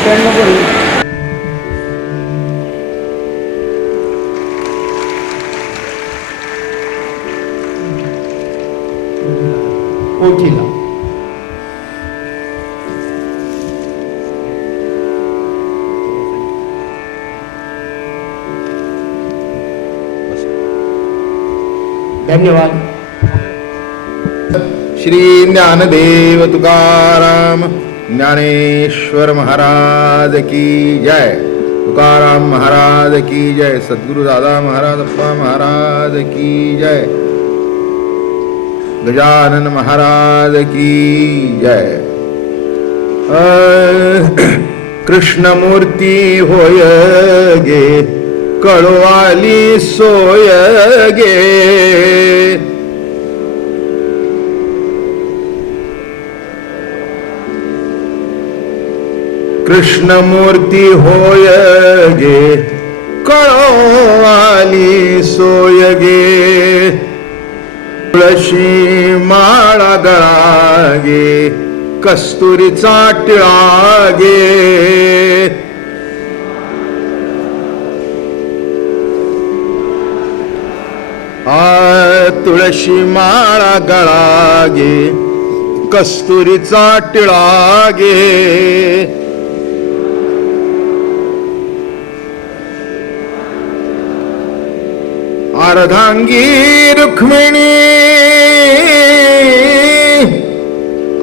Stand नको रे. ओळखीला धन्यवाद. श्री ज्ञानदेव तुकाराम ज्ञानेश्वर महाराज की जय. तुकाराम महाराज की जय. सद्गुरु दादा महाराज अप्पा महाराज की जय. गजानन महाराज की जय. कृष्णमूर्ती होय गे कळवाली सोय गे. कृष्णमूर्ती होय गे कळवाली सोय गे. तुळशी माळा गळा गे कस्तुरीचा टिळा गे. तुळशी माळा गळा गे कस्तुरीचा टिळा गे. अर्धांगी रुक्मिणी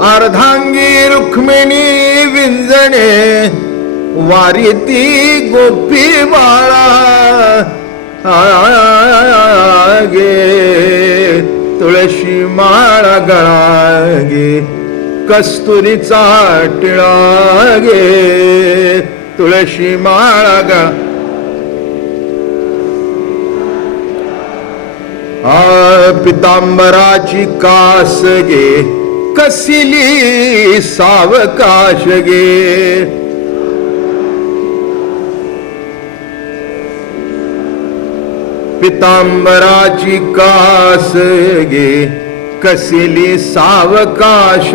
अर्धांगी रुक्मिणी विंजणे वारीती गोपी बाळा गे. तुळशी माळा गळा गे कस्तुरीचा टिळा गे. तुळशी माळा गळा पितांबराची कास गे कसिली सावकाश गे. पितांबराची कास गे कसिली सावकाश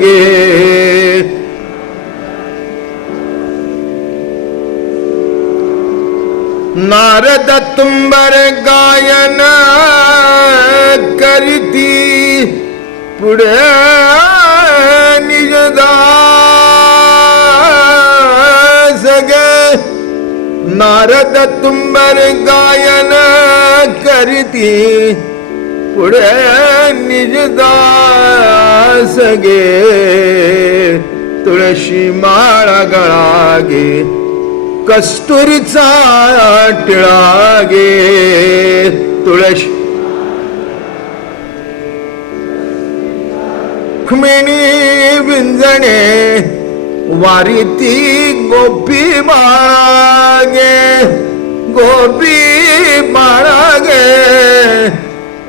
गे. नारद तुंबर गायन करीती पुढे निजदास गे. नारद तुंबर गायन करीती पुढे निजदास गे. तुळशी माळा गळा गे कस्तुरीचा टिळा गे. तुळशी रुक्मिणी विंजणे वारीती गोपी बाळा गे. गोपी बाळा गे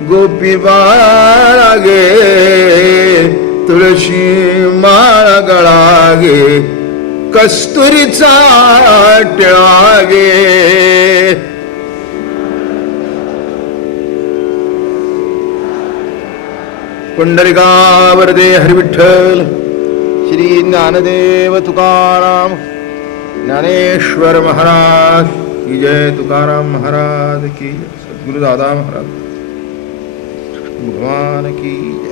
गोपी बाळा गे. तुळशी माळा गळा गे कस्तुरीचा टिळा गे. पुंडलिकावरदे हरिविठ्ठल. श्री ज्ञानदेव तुकाराम ज्ञानेश्वर महाराज की जय. तुकाराम महाराज की जय. सद्गुरु दादा महाराज भगवान की जय.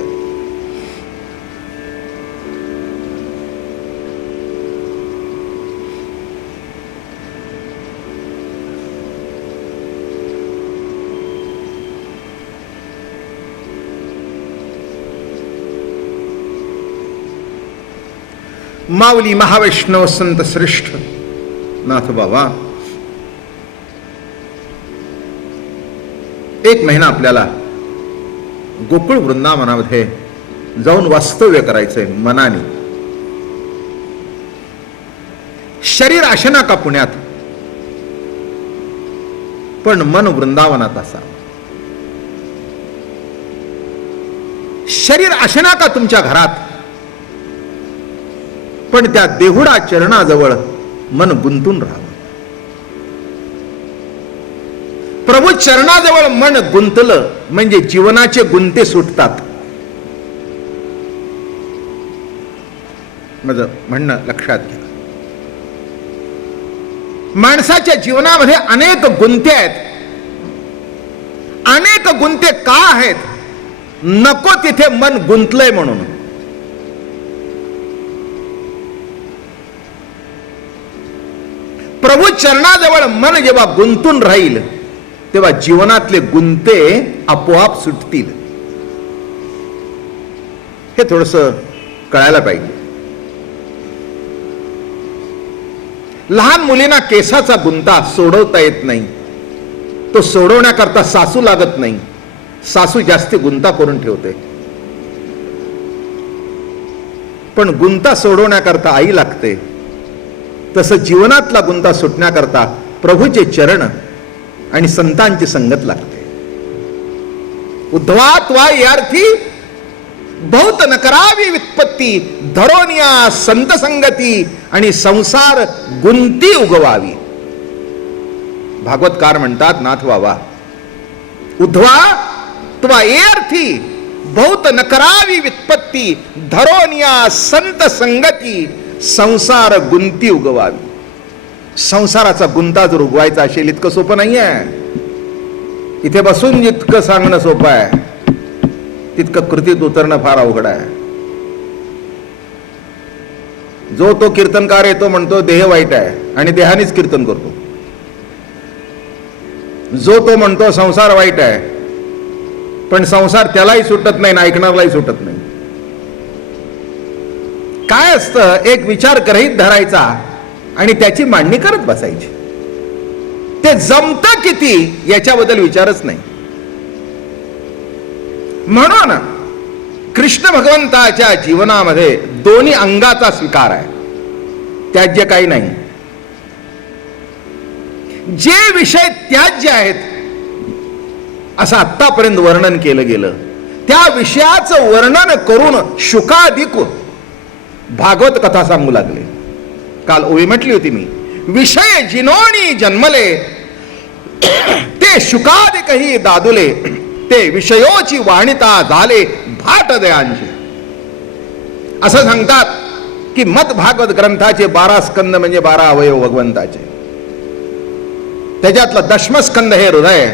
माऊली महावैष्णव संत श्रेष्ठ नाथ बाबा, एक महिना आपल्याला गोकुळ वृंदावनामध्ये जाऊन वास्तव्य करायचंय मनाने. शरीर आशना का पुण्यात, पण मन वृंदावनात असा. शरीर आशना का तुमच्या घरात, पण त्या देहुडा चरणाजवळ मन गुंतून राहावं. प्रभू चरणाजवळ मन गुंतलं म्हणजे जीवनाचे गुंते सुटतात. माझं म्हणणं लक्षात घ्या. माणसाच्या जीवनामध्ये अनेक गुंते आहेत. अनेक गुंते का आहेत? नको तिथे मन गुंतलंय म्हणून. प्रभू चरणाजवळ मन जेव्हा गुंतून राहील तेव्हा जीवनातले गुंते आपोआप सुटतील. हे थोडस कळायला पाहिजे. लहान मुलींना केसाचा गुंता सोडवता येत नाही. तो सोडवण्याकरता सासू लागत नाही. सासू जास्ती गुंता करून ठेवते. पण गुंता सोडवण्याकरता आई लागते. तसं जीवनातला गुंता सुटण्याकरता प्रभूचे चरण आणि संतांची संगत लागते. उद्धवा त्वा यार्थी बहुत न करावी व्युत्पत्ती, धरोनिया संत संगती आणि संसार गुंती उगवावी. भागवतकार म्हणतात, नाथ बाबा, उद्धवा त्वा यार्थी बहुत न करावी व्युत्पत्ती, धरोनिया संत संगती संसार गुंती उगवावी. संसाराचा गुंता जर उगवायचा असेल इतकं सोपं नाही आहे. इथे बसून जितकं सांगणं सोपं आहे तितकं कृतीत उतरणं फार अवघड आहे. जो तो कीर्तनकार येतो म्हणतो देह वाईट आहे आणि देहानेच कीर्तन करतो. जो तो म्हणतो संसार वाईट आहे पण संसार त्यालाही सुटत नाही ना ऐकणारलाही सुटत नाही. काय असतं, एक विचार गृहीत धरायचा आणि त्याची मांडणी करत बसायची. ते जमतं किती याच्याबद्दल विचारच नाही. म्हणून कृष्ण भगवंताच्या जीवनामध्ये दोन्ही अंगाचा स्वीकार आहे. त्याज्य काही नाही. जे विषय त्याज्य आहेत असं आतापर्यंत वर्णन केलं गेलं त्या विषयाचं वर्णन करून शुकाधिक भागवत कथा सांगू लागले. काल ओवी म्हटली होती मी, विषय जिनोनी जन्मले ते शुकाधिकही दादुले, ते विषयोची वाणिता झाले भाट दयांचे. असं सांगतात की मत भागवत ग्रंथाचे 12 स्कंद म्हणजे 12 अवयव भगवंताचे. त्याच्यातलं दशमस्कंद हे हृदय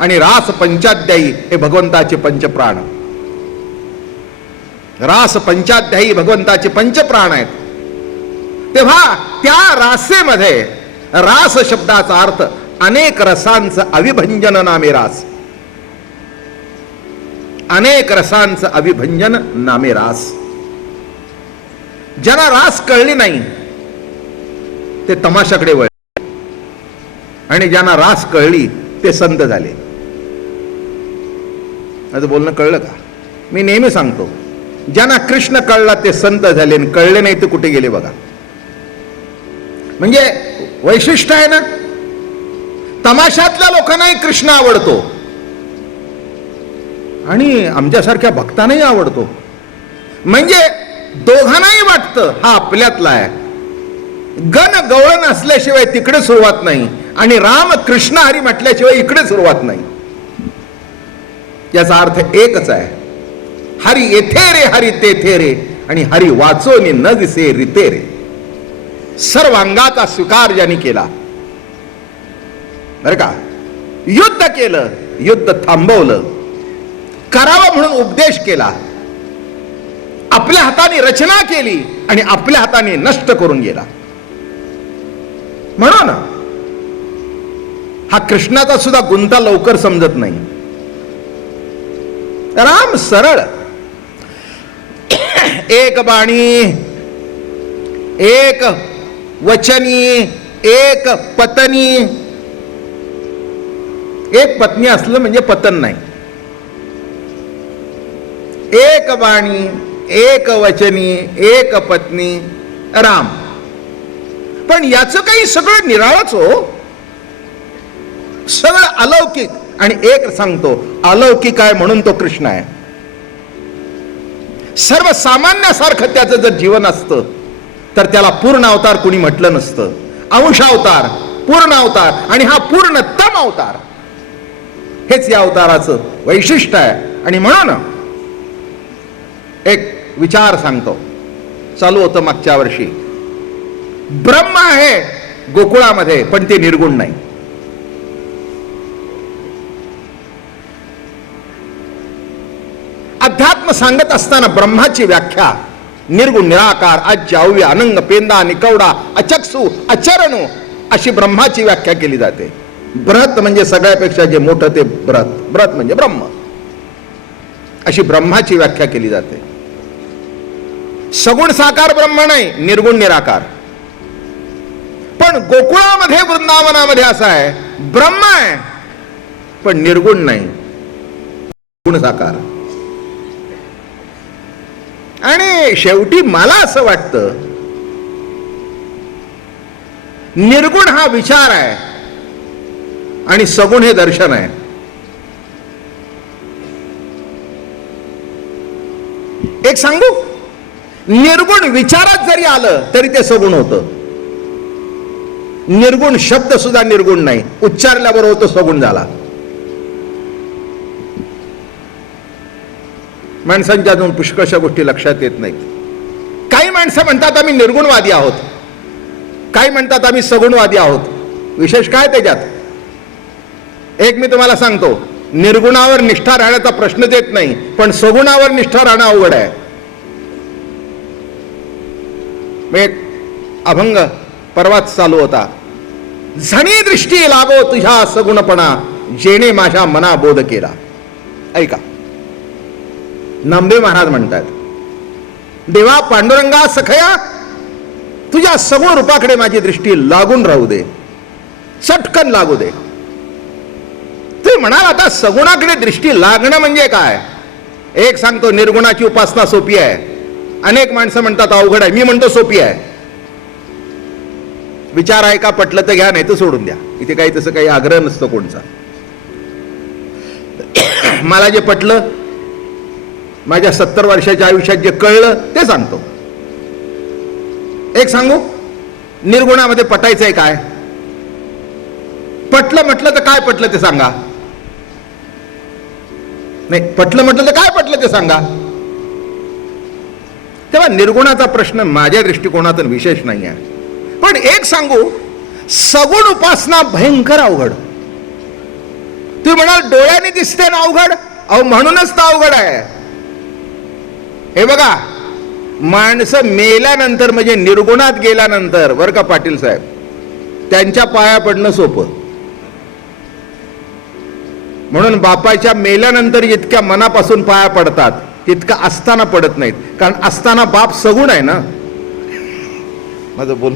आणि रास पंचाध्यायी हे भगवंताचे पंचप्राण. रास पंचाध्यायी भगवंताचे पंचप्राण आहेत. तेव्हा त्या रासेमध्ये, रास शब्दाचा अर्थ अनेक रसांचं अविभंजन नामे रास. अनेक रसांचं अविभंजन नामे रास. ज्यांना रास कळली नाही ते तमाशाकडे वळले आणि ज्यांना रास कळली ते संत झाले. आता बोलणं कळलं का? मी नेहमी सांगतो, ज्यांना कृष्ण कळला ते संत झाले आणि कळले नाही ते कुठे गेले बघा. म्हणजे वैशिष्ट्य आहे ना. तमाशातल्या लोकांनाही कृष्ण आवडतो आणि आमच्यासारख्या भक्तांनाही आवडतो. म्हणजे दोघांनाही वाटतं हा आपल्यातला आहे. गण गवळण असल्याशिवाय तिकडे सुरुवात नाही आणि राम कृष्ण हरी म्हटल्याशिवाय इकडे सुरुवात नाही. याचा अर्थ एकच आहे, हरी येथे रे हरी तेथे रे आणि हरी वाचोनी न दिसे रिते रे. सर्व अंगाचा स्वीकार ज्यांनी केला बरं का. युद्ध केलं, युद्ध थांबवलं, करावं म्हणून उपदेश केला, आपल्या हाताने रचना केली आणि आपल्या हाताने नष्ट करून गेला. म्हणून हा कृष्णाचा सुद्धा गुंता लवकर समजत नाही. राम सरळ, एक बाणी, एक वचनी, एक पत्नी. एक पत्नी असलं म्हणजे पतन नाही. एक बाणी, एक वचनी, एक पत्नी राम. पण याचं काही सगळं निराळच हो, सगळं अलौकिक. आणि एक सांगतो, अलौकिक आहे म्हणून तो कृष्ण आहे. सर्वसामान्यासारखं त्याचं जर जीवन असतं तर त्याला पूर्ण अवतार कुणी म्हटलं नसतं. अंश अवतार, पूर्ण अवतार आणि हा पूर्णतम अवतार, हेच या अवताराचं वैशिष्ट्य आहे. आणि म्हणून एक विचार सांगतो. चालू होतं मागच्या वर्षी, ब्रह्म आहे गोकुळामध्ये, पण ते निर्गुण नाही. अध्यात्म सांगत असताना ब्रह्माची व्याख्या निर्गुण, निराकार, आज्य, अव्य, अनंग, पेंदा, निकवडा, अचक्षु, अचरणु अशी ब्रह्माची व्याख्या केली जाते. बृहत म्हणजे सगळ्यापेक्षा जे मोठं ते बृहत, बृहत म्हणजे ब्रह्म, अशी ब्रह्माची व्याख्या केली जाते. सगुण साकार ब्रह्म नाही, निर्गुण निराकार. पण गोकुळामध्ये, वृंदावनामध्ये असं आहे, ब्रह्म आहे पण निर्गुण नाही, गुण साकार. आणि शेवटी मला असं वाटतं निर्गुण हा विचार आहे आणि सगुण हे दर्शन आहे. एक सांगू, निर्गुण विचारात जरी आलं तरी ते सगुण होतं. निर्गुण शब्द सुद्धा निर्गुण नाही, उच्चारल्याबरोबर होतो सगुण झाला. माणसांच्या अजून पुष्कळशा गोष्टी लक्षात येत नाहीत. काही माणसं म्हणतात आम्ही निर्गुणवादी आहोत, काही म्हणतात आम्ही सगुणवादी आहोत. विशेष काय त्याच्यात? एक मी तुम्हाला सांगतो, निर्गुणावर निष्ठा राहण्याचा प्रश्नच येत नाही, पण सगुणावर निष्ठा राहणं अवघड आहे. एक अभंग परवाच चालू होता, झणी दृष्टी लागो तुझ्या सगुणपणा, जेणे माझ्या मना बोध केला. ऐका, नामदेव महाराज म्हणतात, देवा पांडुरंगा सखया तुझ्या सगुण रूपाकडे माझी दृष्टी लागून राहू दे, चटकन लागू दे. तुम्ही म्हणाल आता सगुणाकडे दृष्टी लागणं म्हणजे काय? एक सांगतो, निर्गुणाची उपासना सोपी आहे. अनेक माणसं म्हणतात अवघड आहे, मी म्हणतो सोपी आहे. विचार आहे का, पटलं तर घ्या, नाही तर सोडून द्या. इथे काही तसं काही आग्रह नसतो कोणचा. मला जे पटलं, माझ्या 70 वर्षाच्या आयुष्यात जे कळलं ते सांगतो. एक सांगू, निर्गुणामध्ये पटायचंय काय? पटलं म्हटलं तर काय पटलं ते सांगा. नाही, पटलं म्हटलं तर काय पटलं ते सांगा. तेव्हा निर्गुणाचा प्रश्न माझ्या दृष्टिकोनातून विशेष नाही आहे. पण एक सांगू, सगुण उपासना भयंकर अवघड. तुम्ही म्हणाल डोळ्याने दिसते ना अवघड, अहो म्हणूनच तर अवघड आहे. हे बघा, माणसं मेल्यानंतर म्हणजे निर्गुणात गेल्यानंतर, बरं का पाटील साहेब, त्यांच्या पाया पडणं सोपं. म्हणून बापाच्या मेल्यानंतर जितक्या मनापासून पाया पडतात तितका असताना पडत नाहीत, कारण असताना बाप सगुण आहे ना. माझं बोल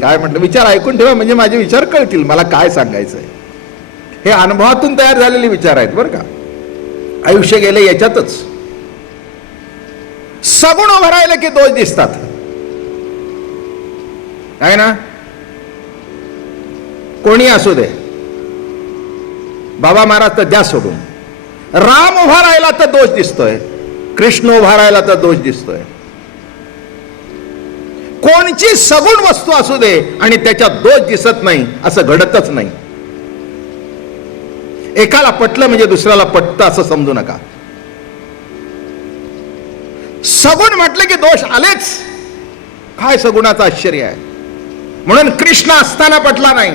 काय म्हटलं, विचार ऐकून ठेवा म्हणजे माझे विचार कळतील मला काय सांगायचंय. हे अनुभवातून तयार झालेले विचार आहेत बरं का. आयुष्य गेलं याच्यातच. सगुण उभं राहिलं की दोष दिसतात, आहे ना. कोणी असू दे, बाबा महाराज तर द्या सोडून. राम उभा राहिला तर दोष दिसतोय, कृष्ण उभा राहिला तर दोष दिसतोय. कोणची सगुण वस्तू असू दे आणि त्याच्यात दोष दिसत नाही असं घडतच नाही. एकाला पटलं म्हणजे दुसऱ्याला पटतं असं समजू नका. सगुण म्हटलं की दोष आलेच. काय सगुणाचं आश्चर्य आहे. म्हणून कृष्ण असताना पटला नाही,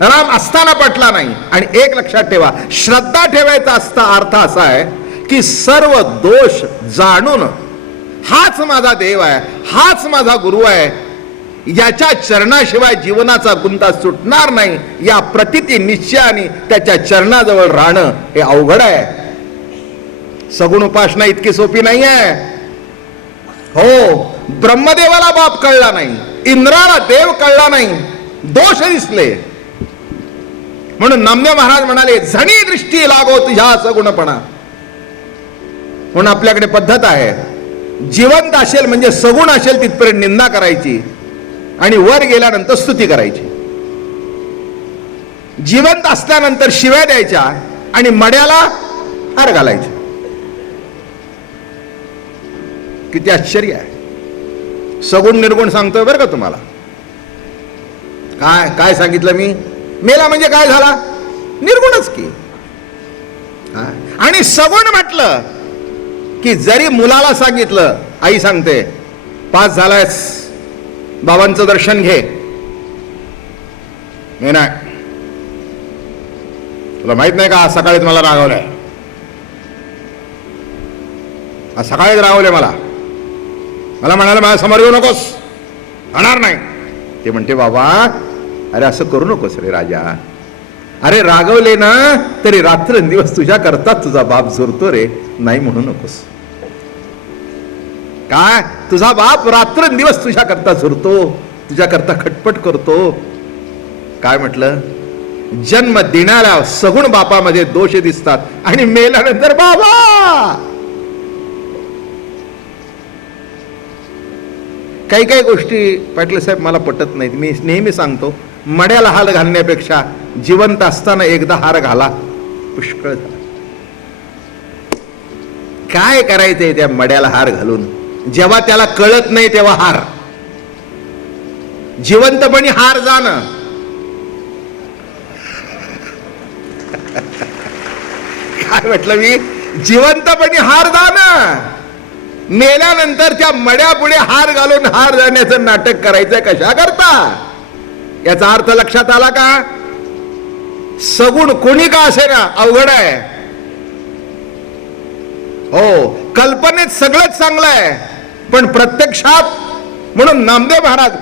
राम असताना पटला नाही. आणि एक लक्षात ठेवा, श्रद्धा ठेवायचा असता अर्थ असा आहे की सर्व दोष जाणून हाच माझा देव आहे, हाच माझा गुरु आहे, याच्या चरणाशिवाय जीवनाचा गुंता सुटणार नाही, या प्रतिती निश्चयाने त्याच्या चरणाजवळ राहणं हे अवघड आहे. सगुण उपासना इतकी सोपी नाही आहे. हो, ब्रह्मदेवाला बाप कळला नाही, इंद्राला देव कळला नाही, दोष दिसले. म्हणून नामदेव महाराज म्हणाले, झणी दृष्टी लागो तुझ्या सगुणपणा. म्हणून आपल्याकडे पद्धत आहे, जिवंत असेल म्हणजे सगुण असेल तिथपर्यंत निंदा करायची आणि वर गेल्यानंतर स्तुती करायची. जिवंत असल्यानंतर शिव्या द्यायच्या आणि मड्याला हार घालायचे. किती आश्चर्य आहे. सगुण निर्गुण सांगतोय बरं का तुम्हाला. काय काय सांगितलं मी? मेला म्हणजे काय झाला? निर्गुणच की. आणि सगुण म्हटलं की जरी मुलाला सांगितलं, आई सांगते 5 झालायस, बाबांचं दर्शन घे. नाही, तुला माहित नाही का आज सकाळीच मला रागवलंय, आज सकाळीच रागवले मला म्हणाले माझ्या समोर येऊ नकोस, होणार नाही. ते म्हणते बाबा अरे असं करू नकोस रे राजा, अरे रागवले ना तरी रात्रंदिवस तुझ्या करता तुझा बाप झुरतो रे, नाही म्हणू नकोस. काय तुझा बाप रात्रंदिवस तुझ्या करता झुरतो, तुझ्या करता खटपट करतो. काय म्हटलं, जन्म देणाऱ्या सगुण बापामध्ये दोष दिसतात आणि मेल्यानंतर बाबा. काही काही गोष्टी पाटील साहेब मला पटत नाहीत. मी नेहमी सांगतो, मड्याला हार घालण्यापेक्षा जिवंत असताना एकदा हार घाला, पुष्कळ झाला. काय करायचंय त्या मड्याला हार घालून, जेव्हा त्याला कळत नाही तेव्हा हार. जिवंतपणी हार जाणं. काय म्हटलं मी, जिवंतपणी हार जाणं, मेल्यानंतर त्या मड्यापुढे हार घालून हार जाण्याचं नाटक करायचं कशा करता. याचा अर्थ लक्षात आला का. सगुण कोणी का असे ना अवघड आहे. हो, कल्पनेत सगळंच चांगलं आहे, पण प्रत्यक्षात, म्हणून नामदेव महाराज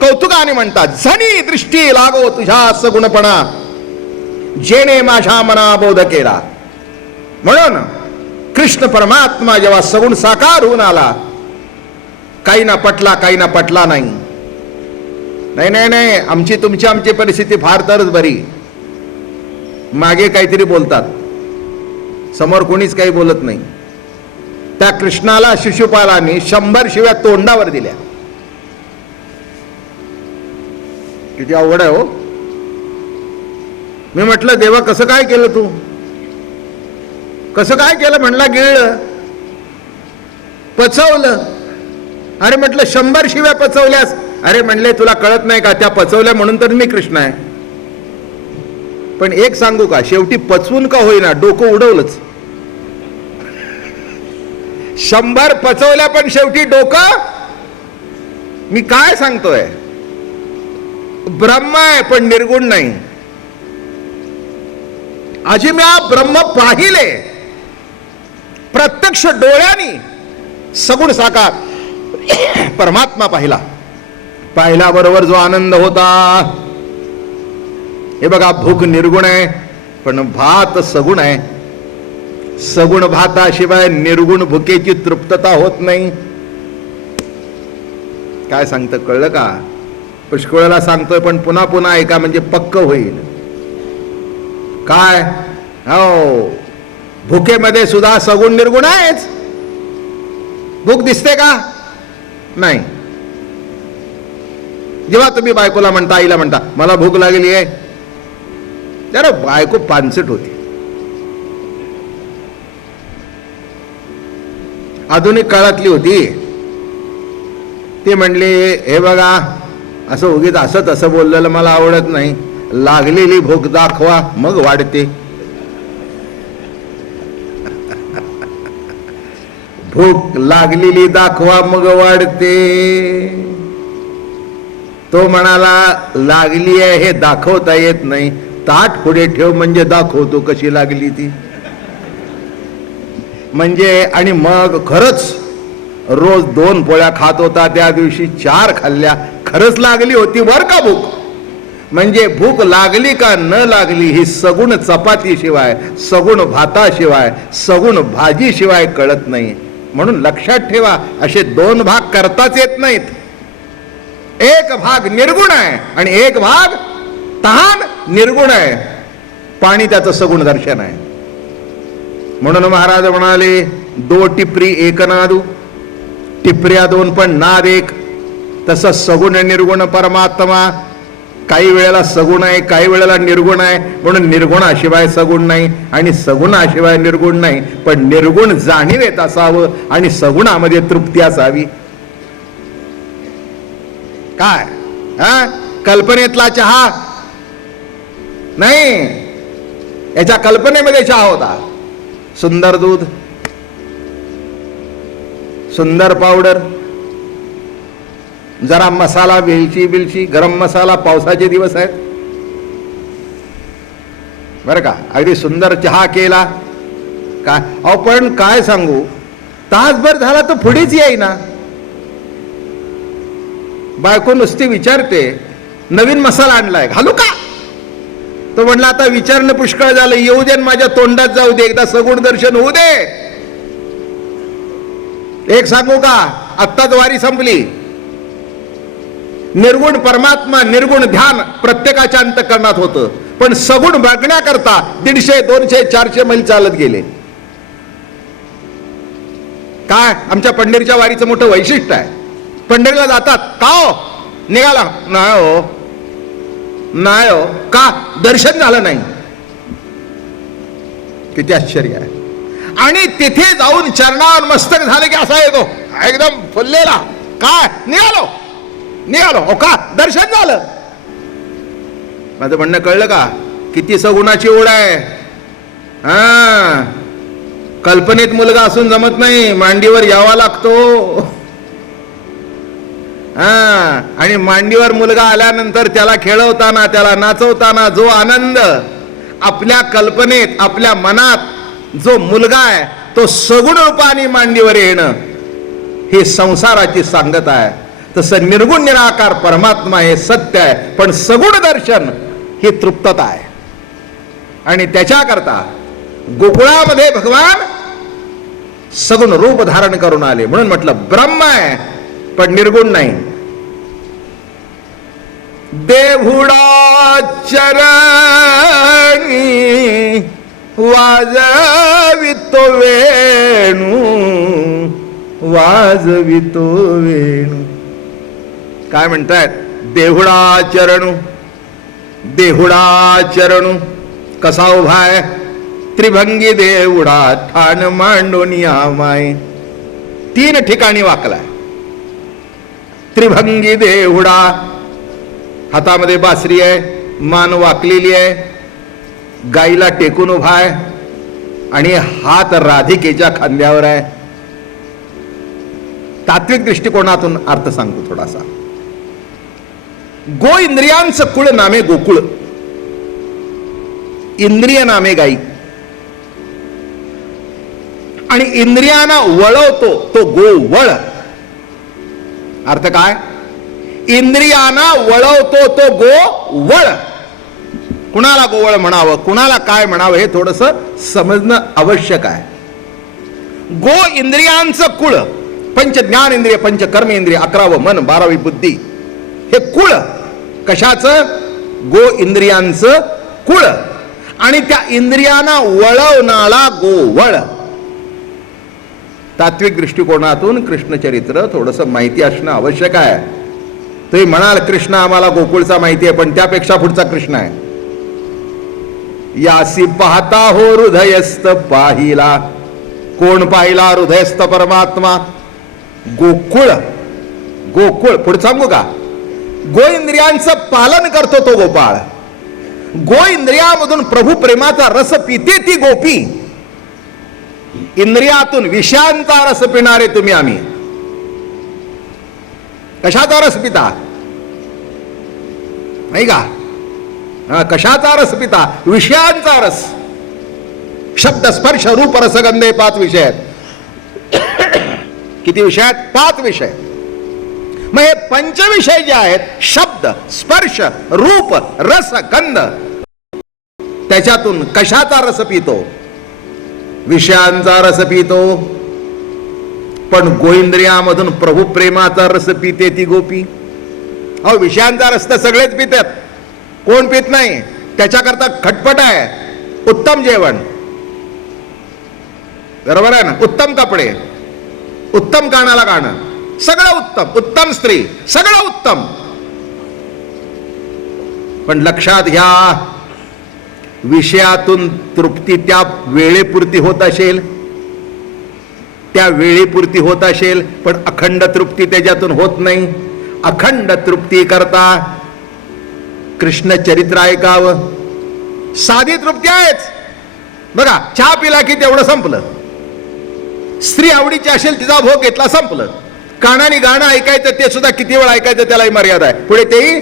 कौतुकाने म्हणतात, झणी दृष्टी लागो तुझ्या सगुणपणा, जेणे माझ्या मना बोध केला. म्हणून कृष्ण परमात्मा जेव्हा सगुण साकार होऊन आला, काही ना पटला काही ना पटला नाही. नाही नाही नाही, आमची आमची परिस्थिती फार तरच बरी. मागे काहीतरी बोलतात, समोर कोणीच काही बोलत नाही. त्या कृष्णाला शिशुपालाने 100 शिव्या तोंडावर दिल्या. किती अवघड आहे हो. मी म्हटलं देवा कसं काय केलं तू, कसं काय केलं. म्हणला गिळलं, पचवलं. अरे म्हटलं 100 शिव्या पचवल्यास. अरे म्हणले तुला कळत नाही का, त्या पचवल्या म्हणून तर मी कृष्ण आहे. पण एक सांगू का, शेवटी पचवून का होईना डोकं उडवलंच. 100 पचवल्या पण शेवटी डोकं. मी काय सांगतोय, ब्रह्म आहे पण निर्गुण नाही. अजिम्या ब्रह्म पाहिले प्रत्यक्ष डोळ्यांनी, सगुण साकार परमात्मा पाहिला. पाहिल्याबरोबर जो आनंद होता, हे बघा, भूक निर्गुण आहे पण भात सगुण आहे. सगुण भाताशिवाय निर्गुण भुकेची तृप्तता होत नाही. काय सांगतं कळलं का. पुष्कळला सांगतोय पण पुन्हा पुन्हा ऐका म्हणजे पक्क होईल. काय, हो, भुकेमध्ये सुद्धा सगुण निर्गुण आहेच. भूक दिसते का नाही. जेव्हा तुम्ही बायकोला म्हणता, आईला म्हणता मला भूक लागली आहे, जरा बायको पानसट होती. आधुनिक काळातली होती. ते म्हणले हे बघा, असं उगीच असं तसं बोललेलं मला आवडत नाही. लागलेली भूक दाखवा मग वाढते. भूक लागलेली दाखवा मग वाढते. तो म्हणाला लागली आहे हे दाखवता येत नाही, ताट पुढे ठेव म्हणजे दाखवतो कशी लागली ती. म्हणजे आणि मग खरंच रोज 2 पोळ्या खात होता, त्या दिवशी 4 खाल्ल्या. खरंच लागली होती बर का भूक. म्हणजे भूक लागली का न लागली ही सगुण चपातीशिवाय, सगुण भाताशिवाय, सगुण भाजीशिवाय कळत नाही. म्हणून लक्षात ठेवा, असे 2 भाग करताच येत नाहीत. एक भाग निर्गुण आहे आणि एक भाग तहान निर्गुण आहे. पाणी त्याचं सगुण दर्शन आहे. म्हणून महाराज म्हणाले, 2 टिपरी एक नादू, टिपऱ्या 2 पण नाद एक. तसं सगुण निर्गुण परमात्मा काही वेळेला सगुण आहे, काही वेळेला निर्गुण आहे. म्हणून निर्गुणाशिवाय सगुण नाही आणि सगुणाशिवाय निर्गुण नाही. पण निर्गुण जाणीव येत असावं आणि सगुणामध्ये तृप्ती असावी. काय कल्पनेतला चहा नाही, याच्या कल्पनेमध्ये चहा होता. सुंदर दूध, सुंदर पावडर, जरा मसाला वेलची बिलची गरम मसाला, पावसाचे दिवस आहेत बरं का, अगदी सुंदर चहा केला काय. अहो पण काय सांगू, तासभर झाला तर पुढेच येईना. बायको नुसती विचारते नवीन मसाला आणलाय घालू का. तो म्हणला आता विचारणं पुष्कळ झालं, येऊ दे माझ्या तोंडात जाऊ दे, एकदा सगुण दर्शन होऊ दे. एक सांगू का, आत्ताच वारी संपली. निर्गुण परमात्मा, निर्गुण ध्यान प्रत्येकाच्या अंतःकरणात होतं, पण सगुण बघण्याकरता 150, 200, 400 मैल चालत गेले. काय आमच्या पंढरीच्या वारीचं मोठं वैशिष्ट्य आहे. पंढरीला जातात का हो, निघाला नाही हो, नाही हो, का दर्शन झालं नाही. किती आश्चर्य आहे. आणि तिथे जाऊन चरणावर मस्तक झालं की असा येतो एकदम फुललेला, काय निघालो निघालो, हो का दर्शन झालं. माझं म्हणणं कळलं का, किती सगुणाची ओढ आहे. हा, कल्पनेत मुलगा असून जमत नाही, मांडीवर यावा लागतो. हा, आणि मांडीवर मुलगा आल्यानंतर त्याला खेळवताना, त्याला नाचवताना जो आनंद आपल्या कल्पनेत, आपल्या मनात जो मुलगा आहे तो सगुण रूपाने मांडीवर येणं, ही संसाराची सांगत आहे. तसं निर्गुण निराकार परमात्मा हे सत्य आहे, पण सगुण दर्शन ही तृप्तता आहे. आणि त्याच्याकरता गोकुळामध्ये भगवान सगुण रूप धारण करून आले. म्हणून म्हटलं ब्रह्म आहे पण निर्गुण नाही. देहुडा चरणी वाजवितो वेणू, वाजवितो वेणू. काय म्हणतायत, देहुडा चरणू, देहुडा चरणू कसा उभा आहे. त्रिभंगी देवुडा ठाण मांडून माय. 3 ठिकाणी वाकलाय. त्रिभंगी देवुडा, हातामध्ये बासरी आहे, मान वाकलेली आहे, गाईला टेकून उभा आहे आणि हात राधिकेच्या खांद्यावर आहे. तात्विक दृष्टिकोनातून अर्थ सांगतो थोडासा. गो इंद्रियांचं कुळ नामे गोकुळ, इंद्रिय नामे गाई. आणि इंद्रियांना वळवतो तो गोवळ. अर्थ काय, इंद्रियांना वळवतो तो गोवळ. कुणाला गोवळ म्हणावं, कुणाला काय म्हणावं हे थोडस समजणं आवश्यक आहे. गो इंद्रियांचं कुळ, पंच ज्ञानेंद्रिय, पंच कर्मेंद्रिय, 11वं मन, 12वी बुद्धी, हे कुळ कशाचं, गो इंद्रियांचं कुळ. आणि त्या इंद्रियांना वळवणारा गोवळ. तात्विक दृष्टिकोनातून कृष्णचरित्र थोडस माहिती असणं आवश्यक आहे. तुम्ही म्हणाल कृष्ण आम्हाला गोकुळचा माहिती आहे, पण त्यापेक्षा पुढचा कृष्ण आहे. यासी पाहता हो हृदयस्थ पाहिला. कोण पाहिला, हृदयस्थ परमात्मा. गोकुळ, गोकुळ पुढे सांगू का, गो इंद्रियांचं पालन करतो तो गोपाळ. गो इंद्रियामधून प्रभू प्रेमाचा रस पिते ती गोपी. इंद्रियातून विषयांचा रस पिणारे तुम्ही आम्ही. कशाचा रस पिता, नाही का, कशाचा रस पिता, विषयांचा रस. शब्द स्पर्श रूप रसगंधे 5 विषय आहेत. किती विषय आहेत, 5 विषय. मग हे पंचविषय जे आहेत, शब्द स्पर्श रूप रस गंध, त्याच्यातून कशाचा रस पितो, विषयांचा रस पितो. पण गोइंद्रियामधून प्रभू प्रेमाचा रस पिते ती गोपी. अहो विषयांचा रस तर सगळेच पितात, कोण पित नाही. त्याच्याकरता खटपट आहे. उत्तम जेवण, बरोबर आहे ना, उत्तम कपडे, उत्तम कानाला गाणं, सगळं उत्तम, उत्तम स्त्री, सगळं उत्तम. पण लक्षात घ्या, विषयातून तृप्ती त्या वेळेपुरती होत असेल, त्या वेळेपुरती होत असेल, पण अखंड तृप्ती त्याच्यातून होत नाही. अखंड तृप्ती करता कृष्ण चरित्र ऐकावं. साधी तृप्ती आहेच. बघा, चहा पिला की तेवढं संपलं. स्त्री आवडीची असेल, तिचा भोग घेतला, संपलं. कानाने गाणं ऐकायचं ते सुद्धा किती वेळ ऐकायचं त्यालाही मर्यादा आहे. पुढे तेही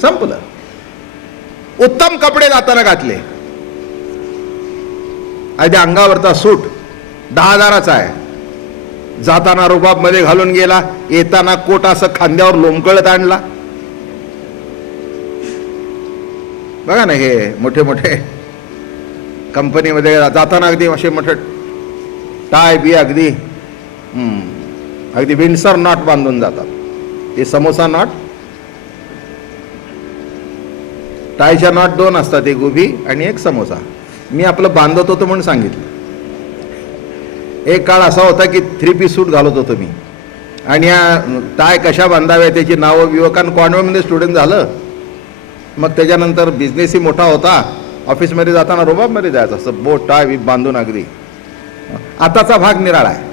संपलं. उत्तम कपडे जाताना घातले, अगदी अंगावरचा सूट 10,000चा आहे, जाताना रुबाब मध्ये घालून गेला, येताना कोट असं खांद्यावर लोंबकळत आणला. बघा ना, हे मोठे मोठे कंपनीमध्ये जाताना अगदी असे मोठे टाय बी अगदी अगदी विंडसर नॉट बांधून जातात. हे समोसा नॉट, टायच्या नॉट 2 असतात, एक उभी आणि एक समोसा. मी आपलं बांधत होतो म्हणून सांगितलं. एक काळ असा होता की 3 पीस सूट घालत होतो मी, आणि या टाय कशा बांधाव्या त्याची नावं विवेकान कॉन्व्हेंटमध्ये स्टुडंट झालं. मग त्याच्यानंतर बिझनेसही मोठा होता, ऑफिसमध्ये जाताना रोबाबमध्ये जायचं असं, बोट टाय बांधून अगदी. आताचा भाग निराळा आहे.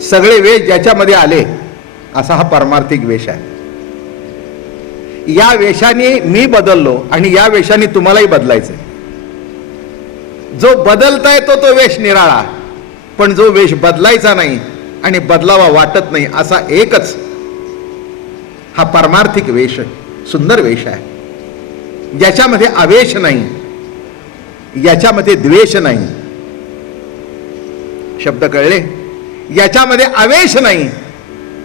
सगळे वेश ज्याच्यामध्ये आले असा हा पारमार्थिक वेश आहे. या वेशाने मी बदललो आणि या वेशाने तुम्हालाही बदलायचंय. जो बदलता येतो तो वेश निराळा, पण जो वेश बदलायचा नाही आणि बदलावा वाटत नाही असा एकच हा पारमार्थिक वेश, सुंदर वेश आहे. ज्याच्यामध्ये आवेश नाही, याच्यामध्ये द्वेष नाही. शब्द कळले? याच्यामध्ये आवेश नाही,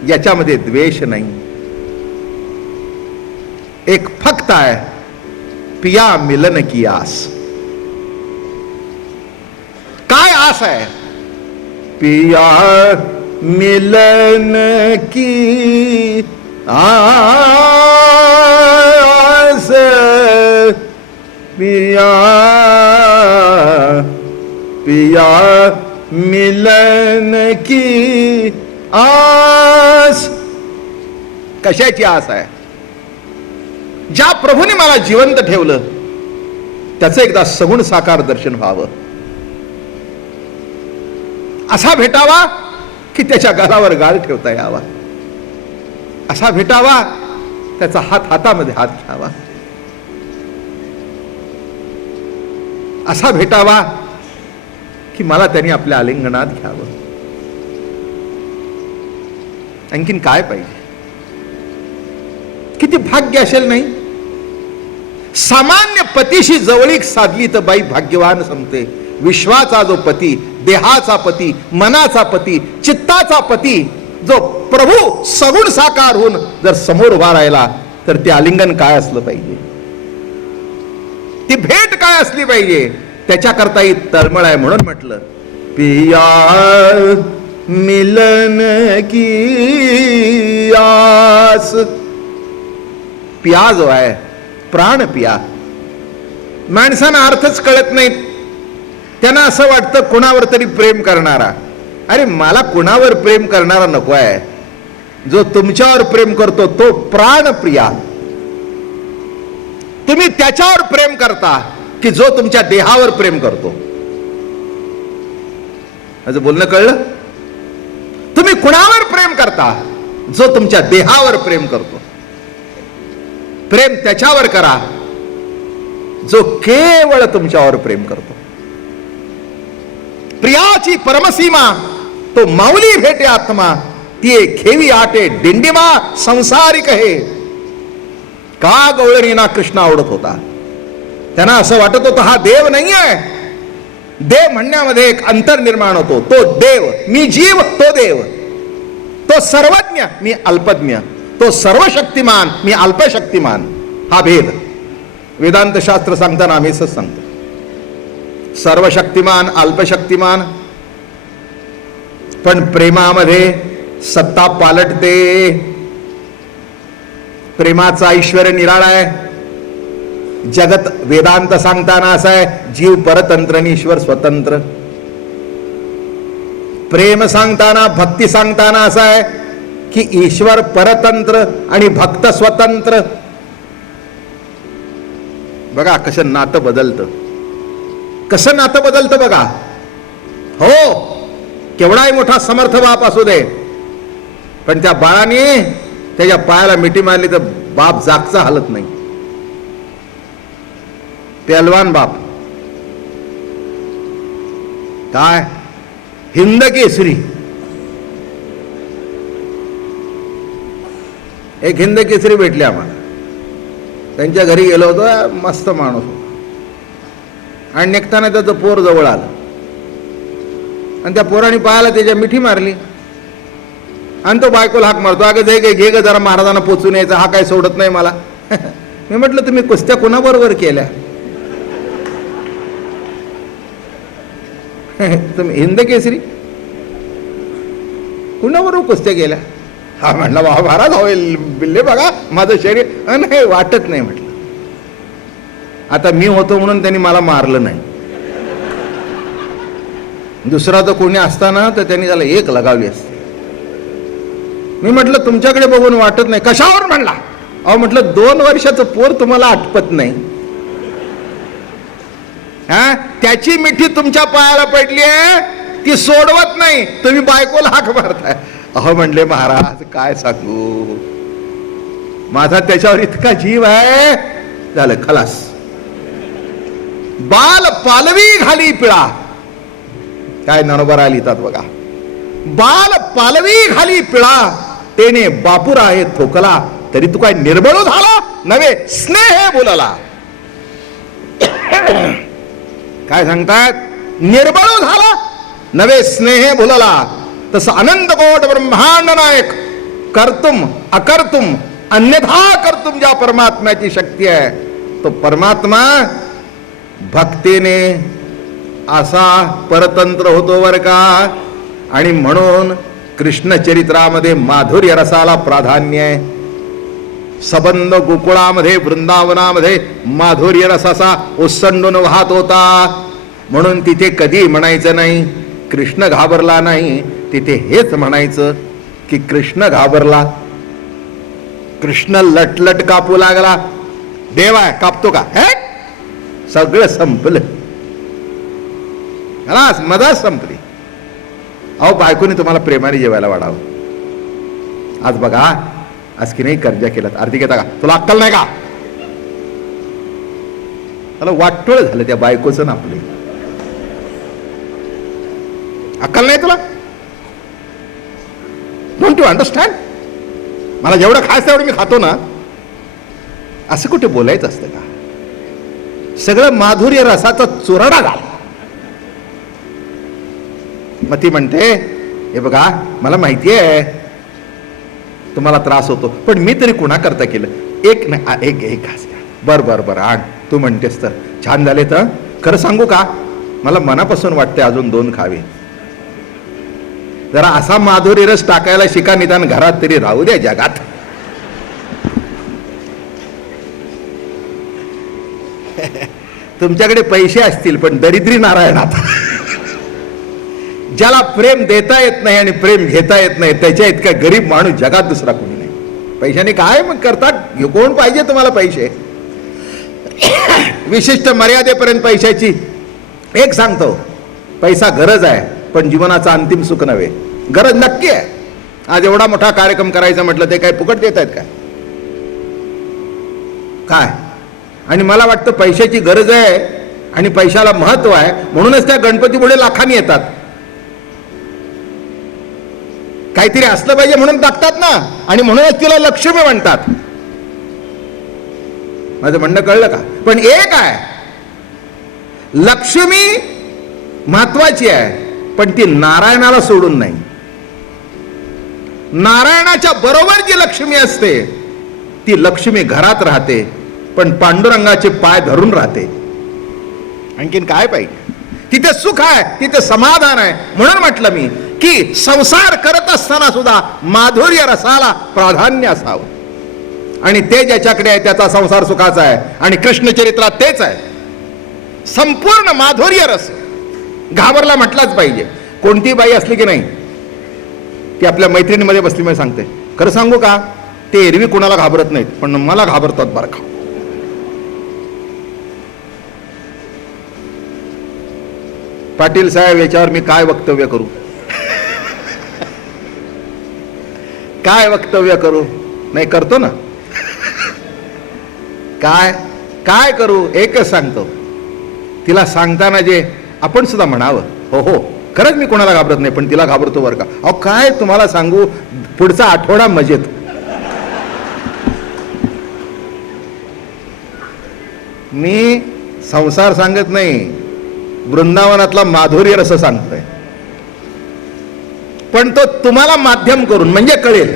याच्यामध्ये द्वेष नाही. एक फक्त आहे, पिया मिलन की आस. काय आस आहे? पिया मिलन की आस, पिया पिया मिलन की आस. कशाची आस आहे? ज्या प्रभूने मला जिवंत ठेवलं त्याचं एकदा सगुण साकार दर्शन व्हावं, असा भेटावा की त्याच्या गालावर गाल ठेवता यावा, असा भेटावा त्याचा हात हातामध्ये हात घ्यावा, असा भेटावा की मला त्यांनी आपल्या आलिंगनात घ्यावं. आणखीन काय पाहिजे? किती भाग्य असेल नाही? सामान्य पतीशी जवळीक साधली तर बाई भाग्यवान समते. विश्वाचा जो पती, देहाचा पती, मनाचा पती, चित्ताचा पती, जो प्रभू सगुण साकार होऊन जर समोर उभा राहिला तर ते आलिंगन काय असलं पाहिजे, ती भेट काय असली पाहिजे, त्याच्याकरता ही तळमळ आहे. म्हणून म्हटलं पिया मिलन की आस. पिया जो आहे, प्राण पिया. माणसांना अर्थच कळत नाही. त्यांना असं वाटतं कुणावर तरी प्रेम करणारा. अरे मला कुणावर प्रेम करणारा नको आहे, जो तुमच्यावर प्रेम करतो तो प्राण प्रिया. तुम्ही त्याच्यावर प्रेम करता की जो तुमच्या देहावर प्रेम करतो. माझं बोलणं कळलं? तुम्ही कुणावर प्रेम करता? जो तुमच्या देहावर प्रेम करतो. प्रेम त्याच्यावर करा जो केवळ तुमच्यावर प्रेम करतो. प्रियाची परमसीमा तो माऊली भेटे आत्मा, ती खेवी आटे दिंडिमा संसारिक हे. का गवळणीना कृष्ण आवडत होता? त्यांना असं वाटत होतं हा देव नाही आहे. देव म्हणण्यामध्ये एक अंतर निर्माण होतो. तो देव, मी जीव, तो देव. तो सर्वज्ञ, मी अल्पज्ञ. तो सर्वशक्तिमान, मी अल्पशक्तिमान. हा भेद वेदांत शास्त्र सांगताना आम्ही असंच सांगतो. सर्वशक्तिमान, अल्पशक्तिमान. पण प्रेमामध्ये सत्ता पालटते. प्रेमाचं ऐश्वर्य निराळा आहे. जगत वेदांत सांगताना असं आहे, जीव परतंत्र आणि ईश्वर स्वतंत्र. प्रेम सांगताना, भक्ती सांगताना असं आहे की ईश्वर परतंत्र आणि भक्त स्वतंत्र. बघा कसं नातं बदलतं, कसं नातं बदलतं बघा. हो, केवढाही मोठा समर्थ बाप असू दे, पण त्या बाळाने त्याच्या पायाला मिठी मारली तर बाप जागचा हालत नाही. पेलवान बाप, काय हिंद केसरी, एक हिंद केसरी भेटले आम्हाला. त्यांच्या घरी गेलो होतो, मस्त माणूस होता. आणि निघताना त्याचं पोर जवळ आलं आणि त्या पोराने पायाला त्याच्या मिठी मारली आणि तो बायकोला हाक मारतो, अगं जाई घे ग जरा महाराजांना पोचून यायचं, हा काय सोडत नाही मला. मी म्हटलं तुम्ही कुस्त्या कोणाबरोबर केल्या? तुम्ही हिंद केसरी कुणाबरोबर कुस्त्या केल्या? हा म्हणला बाबा महाराज होईल बिल्ले बघा माझं शरीर. नाही वाटत नाही म्हटलं. आता मी होतो म्हणून त्यांनी मला मारलं नाही. दुसरा तर कोणी असताना तर त्यांनी त्याला एक लगावली असते. मी म्हटलं तुमच्याकडे बघून वाटत नाही. कशावर म्हणला? अहो म्हटलं 2 वर्षाचं पोर तुम्हाला आठपत नाही, हा त्याची मिठी तुमच्या पायाला पडली आहे, ती सोडवत नाही, तुम्ही बायकोला हाक मारताय. अहो म्हणले महाराज काय सांगू, माझा त्याच्यावर इतका जीव आहे. झालं खलास. बाल पालवी घाली पिळा, काय नरोबरा लिहितात बघा. बाल पालवी घाली पिळा, तेने बापुरा आहे थोकला, तरी तू काय निर्बळ झाला नव्हे स्नेह बोलला. काय सांगतात? निर्बळ झाला नव्हे स्नेह बोलला. तसं अनंत कोट ब्रह्मांड नायक कर्तुम अकर्तुम अन्यथा कर्तुम ज्या परमात्म्याची शक्ती आहे, तो परमात्मा भक्तीने असा परतंत्र होतो वर का. आणि म्हणून कृष्ण चरित्रामध्ये माधुर्य रसाला प्राधान्य आहे. सबंध गोकुळामध्ये वृंदावनामध्ये माधुर्य रसाचा ओसंडून वाहत होता. म्हणून तिथे कधी म्हणायचं नाही कृष्ण घाबरला नाही, तिथे हेच म्हणायचं की कृष्ण घाबरला. कृष्ण लटलट कापू लागला. देव आहे कापतो का? हे सगळं संपलं, मजा संपली. अहो बायकोने तुम्हाला प्रेमाने जेवायला वाढावं. आज बघा आज की नाही कर्जा केलात, अर्धी घेता का? तुला अक्कल नाही का? मला वाटोळ झालं त्या बायकोचं ना आपले. अक्कल नाही तुला? Don't you understand? मला जेवढं खायचं तेवढं मी खातो ना. असं कुठे बोलायचं असतं का? सगळं माधुर्य रसाचा चुराडा झाला. मग ती म्हणते हे बघा मला माहिती आहे तुम्हाला त्रास होतो, पण मी तरी कुणा करता केलं? एक नाही एक घास घ्या. बर आण. तू म्हणतेस तर छान झाले तर. खरं सांगू का, मला मनापासून वाटते अजून 2 खावे. जरा असा माधुरी रस टाकायला शिका, निदान घरात तरी राहू द्या जगात. तुमच्याकडे पैसे असतील पण दरिद्री नारायणात. ज्याला प्रेम देता येत नाही आणि प्रेम घेता येत नाही, त्याच्या इतका गरीब माणूस जगात दुसरा कोणी नाही. पैशाने काय मग करतात? कोण पाहिजे तुम्हाला पैसे? विशिष्ट मर्यादेपर्यंत पैशाची. एक सांगतो, पैसा गरज आहे पण जीवनाचं अंतिम सुख नव्हे. गरज नक्की आहे. आज एवढा मोठा कार्यक्रम करायचा म्हटलं ते काय फुकट देत आहेत काय? आणि मला वाटतं पैशाची गरज आहे आणि पैशाला महत्व आहे म्हणूनच त्या गणपतीपुढे लाखांनी येतात. काहीतरी असलं पाहिजे म्हणून टाकतात ना, आणि म्हणूनच तिला लक्ष्मी म्हणतात. माझं म्हणणं कळलं का? पण एक आहे, लक्ष्मी महत्वाची आहे पण ती नारायणाला सोडून नाही. नारायणाच्या बरोबर जी लक्ष्मी असते ती लक्ष्मी घरात राहते पण पांडुरंगाचे पाय धरून राहते. आणखीन काय पाहिजे? तिथे सुख आहे, तिथे समाधान आहे. म्हणून म्हटलं मी की संसार करत असताना सुद्धा माधुर्य रसाला प्राधान्य असावं. आणि ते ज्याच्याकडे आहे त्याचा संसार सुखाचा आहे. आणि कृष्ण चरित्रात तेच आहे. संपूर्ण माधुर्य रस. घाबरला म्हटलाच पाहिजे. कोणती बाई असली की नाही ती आपल्या मैत्रिणीमध्ये बसली म्हणजे सांगते, खरं सांगू का, ते एरवी कोणाला घाबरत नाहीत पण मला घाबरतात बरं का. पाटील साहेब याच्यावर मी काय वक्तव्य करू? काय वक्तव्य करू? नाही करतो ना. काय काय करू? एकच सांगतो, तिला सांगताना जे आपण सुद्धा म्हणावं, हो खरंच मी कोणाला घाबरत नाही पण तिला घाबरतो बरं का. अहो काय तुम्हाला सांगू, पुढचा आठवडा मजेत. मी संसार सांगत नाही, वृंदावनातला माधुर्य रस सांगतोय. पण तो तुम्हाला माध्यम करून म्हणजे कळेल,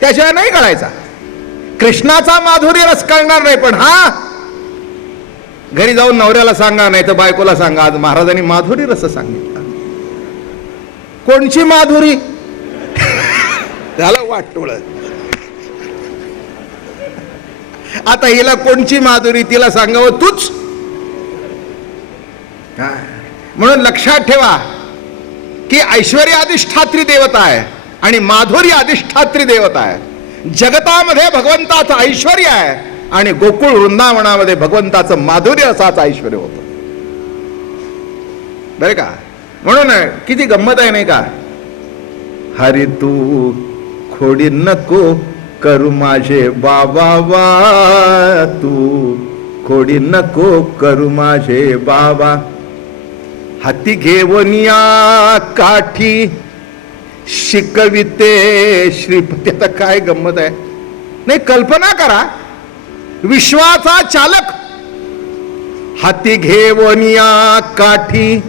त्याशिवाय नाही कळायचा. कृष्णाचा माधुर्य रस कळणार नाही, पण हा घरी जाऊन नवऱ्याला सांगा, नाही तर बायकोला सांगा, आज महाराजांनी माधुरी रस सांगितला. कोणची माधुरी? त्याला वाटोळ. आता हिला कोणची माधुरी, तिला सांगावं तूच. म्हणून लक्षात ठेवा की ऐश्वर्य अधिष्ठात्री देवता आहे आणि माधुर्य अधिष्ठात्री देवता आहे. जगतामध्ये भगवंताचं ऐश्वर्य आहे आणि गोकुळ वृंदावनामध्ये भगवंताचं माधुर्य असाच ऐश्वर्य होतं. बरं का? म्हणून किती गंमत आहे नाही का? हरी तू खोडी नको करू माझे बाबा वा, तू खोडी नको करू माझे बाबा. हाती घेऊन या काठी शिकविते श्रीपती. आता काय गंमत आहे नाही, कल्पना करा. विश्वाचा चालक हाती घेऊन या काठी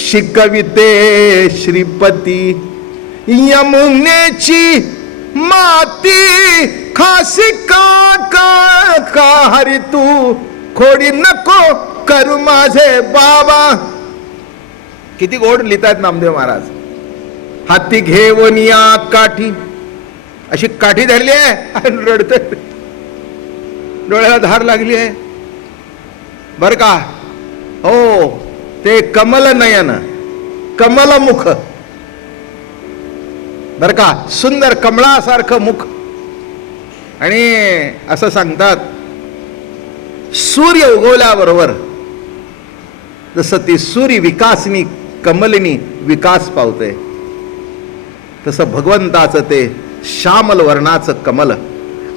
शिकविते श्रीपती. यमुनेची माती खासी का का का, हरी तू खोडी नको करू माझे बाबा. किती गोड लिहितात नामदेव महाराज. हाती घेऊन या काठी, अशी काठी धरली आहे आणि रडते, डोळ्याला धार लागली आहे. बर का? हो, ते कमल नयन, कमल मुख. बर का? सुंदर कमळासारखं मुख. आणि असं सांगतात, सूर्य उगवल्याबरोबर जसं ती सूर्य विकासनी कमलिनी विकास पावते, तसं भगवंताचं ते श्यामल वर्णाचं कमल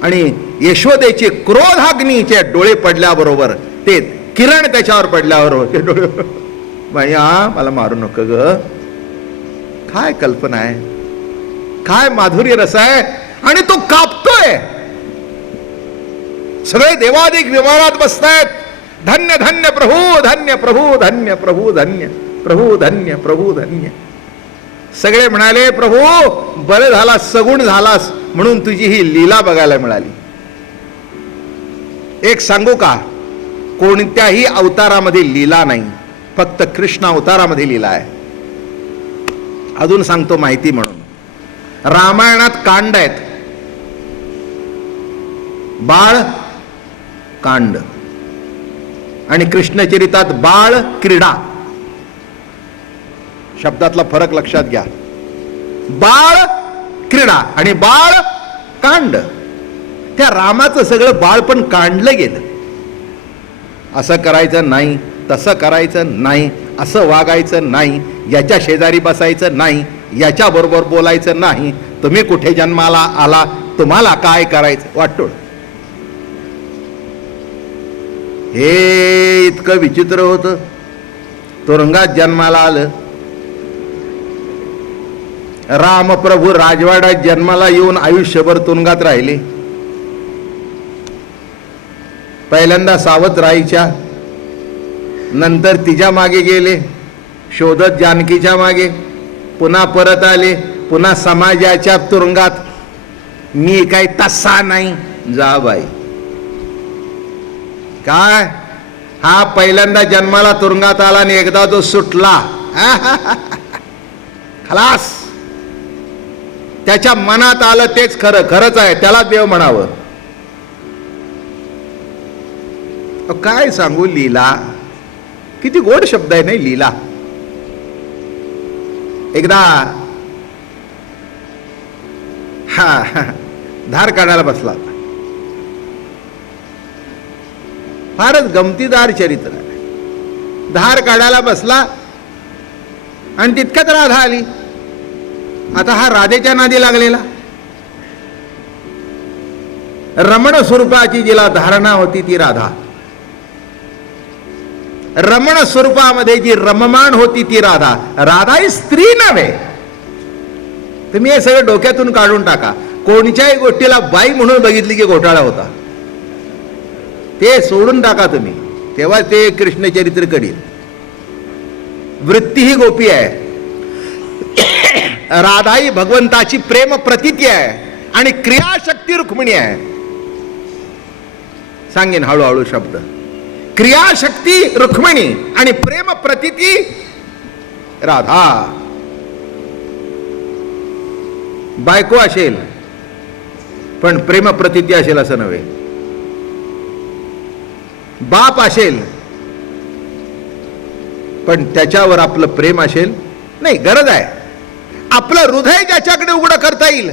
आणि यशोदेचे क्रोधाग्नीचे डोळे पडल्याबरोबर, ते किरण त्याच्यावर पडल्याबरोबर ते डोळे, मैया मला मारू नको ग. काय कल्पना आहे, काय माधुर्य रस आहे. आणि तो कापतोय. सगळे देवादिक विमानात बसतायत. धन्य धन्य प्रभू, धन्य प्रभू, धन्य प्रभू, धन्य प्रभू, धन्य प्रभू, धन्य. सगळे म्हणाले, प्रभू बरं झाला, सगुण झालास म्हणून तुझी ही लीला बघायला मिळाली. एक सांगू का? कोणत्याही अवतारामध्ये लीला नाही, फक्त कृष्ण अवतारामध्ये लीला आहे. अजून सांगतो माहिती म्हणून. रामायणात कांड आहेत, बाळ कांड, आणि कृष्णचरितात बाळ क्रीडा. शब्दातला फरक लक्षात घ्या. बाळ क्रीडा आणि बाळ कांड. त्या रामाचं सगळं बाळपण कांडलं गेलं. असं करायचं नाही, तसं करायचं नाही, असं वागायचं नाही, याच्या शेजारी बसायचं नाही, याच्या बरोबर बोलायचं नाही, तुम्ही कुठे जन्माला आला, तुम्हाला काय करायचं. वाटोळ. हे इतकं विचित्र होतं. तुरुंगात जन्माला आलं. रामप्रभू राजवाड्यात जन्माला येऊन आयुष्यभर तुरुंगात राहिले. पहिल्यांदा सावत राईच्या, नंतर तिच्या मागे गेले शोधत जानकीच्या मागे, पुन्हा परत आले, पुन्हा समाजाच्या तुरुंगात. मी काही तसा नाही. जा बाई. काय? हा पहिल्यांदा जन्माला तुरुंगात आला आणि एकदा तो सुटला, खलास. त्याच्या मनात आलं तेच खरं, खरंच आहे, त्याला देव म्हणावं. काय सांगू, लीला. किती गोड शब्द आहे नाही, लीला. एकदा धार काढायला बसला होता. फारच गमतीदार चरित्र आहे. धार काढायला बसला आणि तितक्यात राधा आली. आता हा राधेच्या नादी लागलेला. रमण स्वरूपाची जिला धारणा होती ती राधा. रमण स्वरूपामध्ये जी रममाण होती ती राधा. राधा ही स्त्री नव्हे. तुम्ही हे सगळं डोक्यातून काढून टाका. कोणत्याही गोष्टीला बाई म्हणून बघितली की घोटाळा होता. ते सोडून टाका तुम्ही, तेव्हा ते कृष्णचरित्र करील. वृत्ती ही गोपी आहे, राधा ही भगवंताची प्रेम प्रतीती आहे आणि क्रियाशक्ती रुक्मिणी आहे. सांगेन हळूहळू शब्द. क्रियाशक्ती रुक्मिणी आणि प्रेम प्रतीती राधा. बायको असेल पण प्रेम प्रतीती असेल असं नव्हे. बाप असेल पण त्याच्यावर आपलं प्रेम असेल नाही. गरज आहे आपलं हृदय ज्याच्याकडे उघडं करता येईल.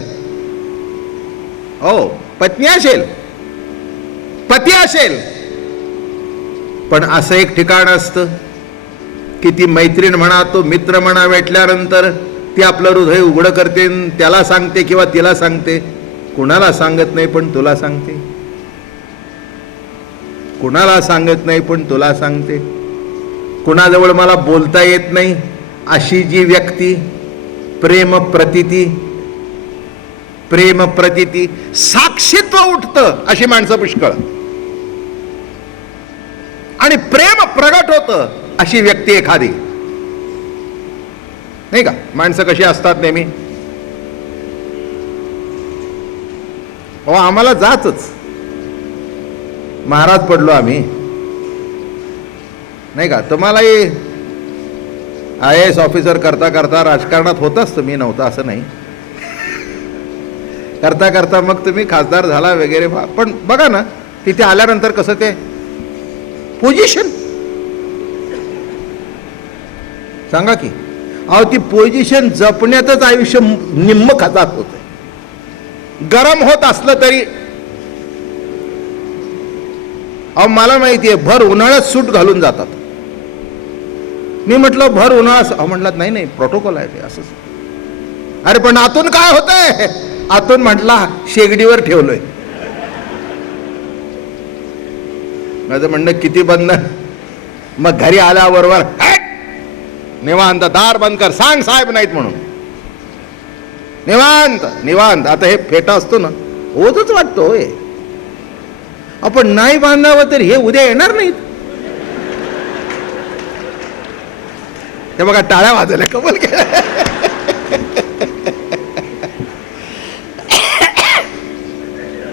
हो, पत्नी असेल, पती असेल, पण असं एक ठिकाण असतं की ती मैत्रीण म्हणा, तो मित्र म्हणा, भेटल्यानंतर ती आपलं हृदय उघडं करते, त्याला सांगते किंवा तिला सांगते. कुणाला सांगत नाही पण तुला सांगते, कुणाला सांगत नाही पण तुला सांगते. कुणाजवळ मला बोलता येत नाही अशी जी व्यक्ती, प्रेम प्रतीती, प्रेम प्रतीती, साक्षीत्व उठतं अशी माणसं पुष्कळ, आणि प्रेम प्रगट होतं अशी व्यक्ती एखादी. नाही का? माणसं कशी असतात नेहमी. हो, आम्हाला जाचच. महाराज पडलो आम्ही, नाही का? तुम्हालाही IAS ऑफिसर करता करता राजकारणात होताच तुम्ही, नव्हता असं नाही. करता करता मग तुम्ही खासदार झाला वगैरे. पण बघा ना, तिथे आल्यानंतर कसं ते पोझिशन, सांगा की. अहो, ती पोझिशन जपण्यातच आयुष्य निम्म खचात होत. गरम होत असलं तरी. अहो, मला माहितीये भर उन्हाळ्यात सूट घालून जातात. मी म्हटलं भर उन्हाळा. अहो म्हटलं नाही नाही, प्रोटोकॉल आहे ते असंच. अरे पण आतून काय होतंय? आतून म्हटला शेगडीवर ठेवलोय. माझं म्हणणं किती बंद. मग घरी आल्याबरोबर निवांत दार बंद कर, सांग साहेब नाहीत म्हणून. निवांत निवांत. आता हे फेटा असतो ना, ओझच वाटतो होय. आपण नाही बांधावं तर हे उद्या येणार नाहीत. ते बघा टाळ्या वाजवल्या, कबल केलं.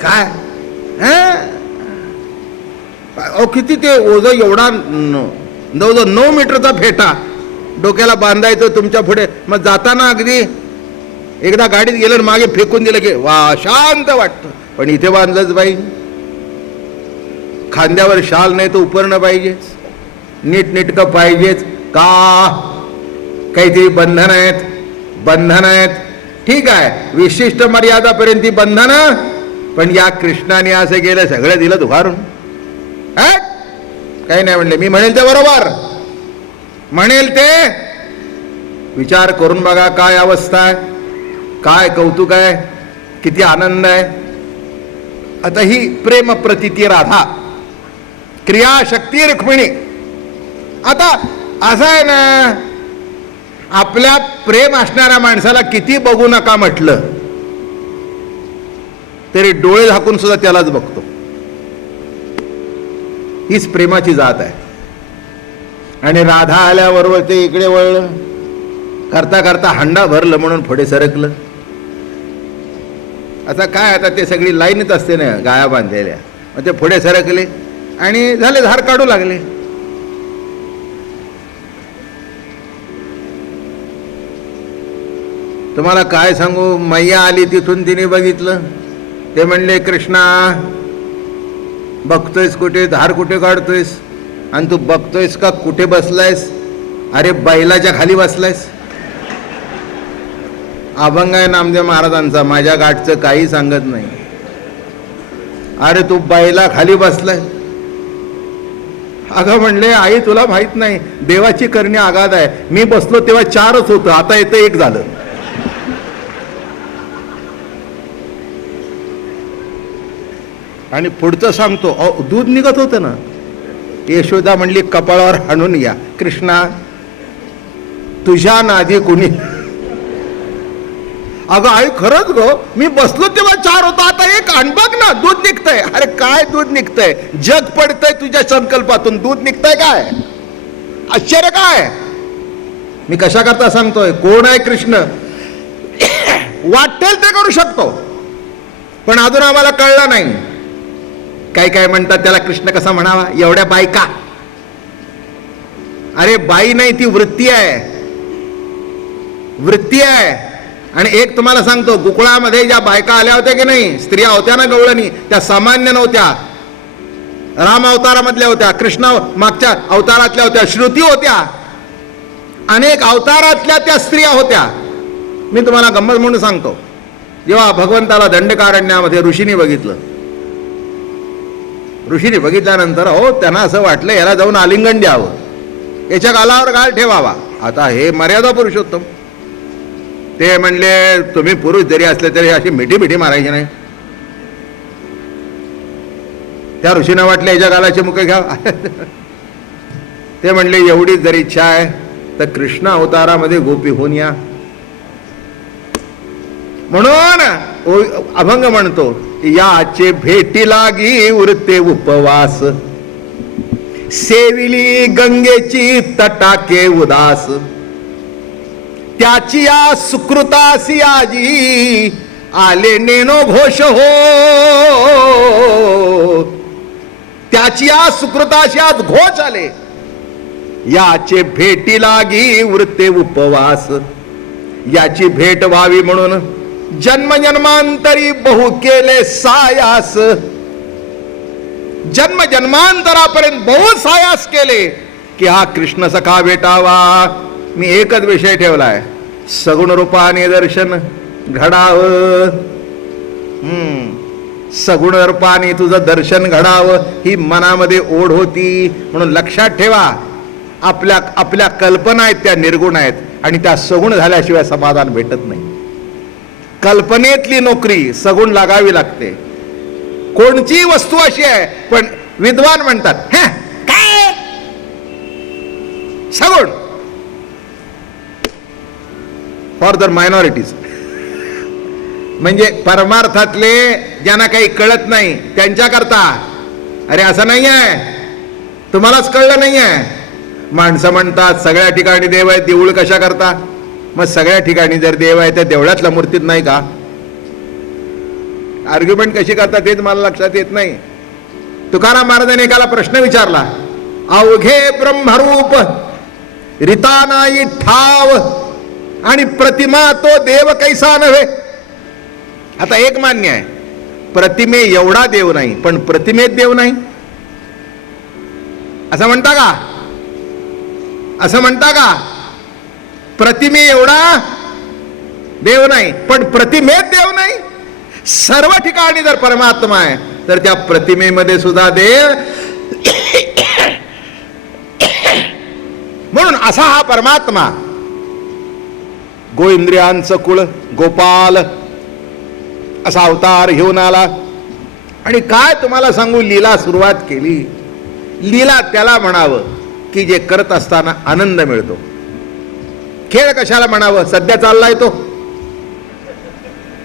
काय किती ते ओझ, एवढा 9 मीटरचा फेटा डोक्याला बांधायचं तुमच्या पुढे. मग जाताना अगदी एकदा गाडीत गेलं मागे फेकून दिलं की वा, शांत वाटतं. पण इथे बांधलंच बाई. खांद्यावर शाल नाही तर उपरणं पाहिजेच, नीटनेटकं पाहिजेच. का? काहीतरी बंधन आहेत, बंधन आहेत. ठीक आहे, विशिष्ट मर्यादापर्यंत ती बंधनं. पण या कृष्णाने असं केलं, सगळं दिलं दुखारून. काही नाही म्हणले. मी म्हणेल ते बरोबर, म्हणेल ते. विचार करून बघा काय अवस्था आहे, काय कौतुक आहे, किती आनंद आहे. आता ही प्रेम प्रतीती राधा, क्रियाशक्ती रुक्मिणी. आता असं आहे ना, आपल्या प्रेम असणाऱ्या माणसाला किती बघू नका म्हटलं तरी डोळे झाकून सुद्धा त्यालाच बघतो. हीच प्रेमाची जात आहे. आणि राधा आल्याबरोबर ते इकडे वळलं, करता करता हंडा भरलं म्हणून पुढे सरकलं. आता काय, आता ते सगळी लाईनच असते ना गाया बांधलेल्या. मग ते पुढे सरकले आणि झाले, धार काढू लागले. तुम्हाला काय सांगू, मैया आली तिथून, तिने बघितलं. ते म्हणले, कृष्णा बघतोयस कुठे, धार कुठे काढतोयस? आणि तू बघतोयस का कुठे बसलायस? अरे बैलाच्या खाली बसलायस. अभंग आहे नामदेव महाराजांचा, माझ्या गाठचं काही सांगत नाही. अरे तू बैला खाली बसलाय. अगं म्हणले, आई तुला माहित नाही, देवाची करणी आगाध आहे. मी बसलो तेव्हा 4च होतं, आता येतं 1 झालं. आणि पुढचं सांगतो, दूध निघत होतं ना. यशोदा म्हणली, कपाळावर हाणून या कृष्णा, तुझ्या नादी कुणी. अगं आई खरंच गो, मी बसलो तेव्हा 4 होता, आता 1 आण बघ ना, दूध निघतंय. अरे काय दूध निघतंय? जग पडतंय तुझ्या संकल्पातून, दूध निघतंय काय? आश्चर्य काय? मी कशा करता सांगतोय, कोण आहे कृष्ण? वाटेल ते करू शकतो, पण अजून आम्हाला कळलं नाही. काय काय म्हणतात त्याला कृष्ण कसा म्हणावा, एवढ्या बायका. अरे बाई नाही, ती वृत्ती आहे, वृत्ती आहे. आणि एक तुम्हाला सांगतो, गोकुळामध्ये ज्या बायका आल्या होत्या की नाही, स्त्रिया होत्या ना गवळणी, त्या सामान्य नव्हत्या. राम अवतारामधल्या होत्या, कृष्ण मागच्या अवतारातल्या होत्या, श्रुती होत्या, अनेक अवतारातल्या त्या स्त्रिया होत्या. मी तुम्हाला गंमत म्हणून सांगतो, जेव्हा भगवंताला दंडकारण्यामध्ये ऋषीने बघितलं, ऋषीने बघितल्यानंतर हो त्यांना असं वाटलं याला जाऊन आलिंगन द्यावं, याच्या गालावर गाल ठेवावा. आता हे मर्यादा पुरुषोत्तम, ते म्हणले तुम्ही पुरुष जरी असले तरी अशी मिठी मिठी मारायची नाही. त्या ऋषींना वाटलं याच्या गालाचे मुख घ्या. ते म्हणले एवढीच जर इच्छा आहे तर कृष्ण अवतारामध्ये गोपी होऊन या. म्हणून अभंग म्हणतो, याचे भेटी लागी उरते उपवास, सेविली गंगेची तटाके उदास, त्याची या सुकृतासी आजी आले नेनो घोष हो, त्याची या सुकृताशी आज घोष आले. याचे भेटी लागी उरते उपवास, याची भेट व्हावी म्हणून जन्मजन्मांतरी बहु केले सायास. जन्म जन्मांतरापर्यंत बहु सायास केले की हा कृष्ण सखा भेटावा. मी एकच विषय ठेवलाय, सगुण रूपाने दर्शन घडावं. सगुण रूपाने तुझं दर्शन घडावं ही मनामध्ये ओढ होती. म्हणून लक्षात ठेवा, आपल्या आपल्या कल्पना आहेत त्या निर्गुण आहेत, आणि त्या सगुण झाल्याशिवाय समाधान भेटत नाही. कल्पनेतली नोकरी सगुण लागावी लागते. कोणची वस्तू अशी आहे, पण विद्वान म्हणतात काय सगुण फॉर द मायनॉरिटीज. म्हणजे परमार्थातले ज्यांना काही कळत नाही त्यांच्याकरता. अरे असं नाही आहे, तुम्हालाच कळलं नाही आहे. माणसं म्हणतात सगळ्या ठिकाणी देव आहे, देऊळ कशा करता? मग सगळ्या ठिकाणी जर देव आहे तर देवळातल्या मूर्तीत नाही का? आर्ग्युमेंट कशी करतात तेच मला लक्षात येत नाही. तुकाराम महाराजांनी एकाला प्रश्न विचारला, अवघे ब्रह्मरूप रिता नाही ठाव आणि प्रतिमा तो देव कैसा नव्हे. आता एक मान्य आहे, प्रतिमे एवढा देव नाही, पण प्रतिमेत देव नाही असं म्हणता का? असं म्हणता का? प्रतिमे एवढा देव नाही, पण प्रतिमेत देव नाही. सर्व ठिकाणी जर परमात्मा आहे तर त्या प्रतिमेमध्ये सुद्धा देव. म्हणून असा हा परमात्मा गोइंद्रियांचं कुळ गोपाल असा अवतार घेऊन आला. आणि काय तुम्हाला सांगू, लीला सुरुवात केली. लीला त्याला म्हणावं की जे करत असताना आनंद मिळतो. खेळ कशाला म्हणावं? सध्या चाललाय तो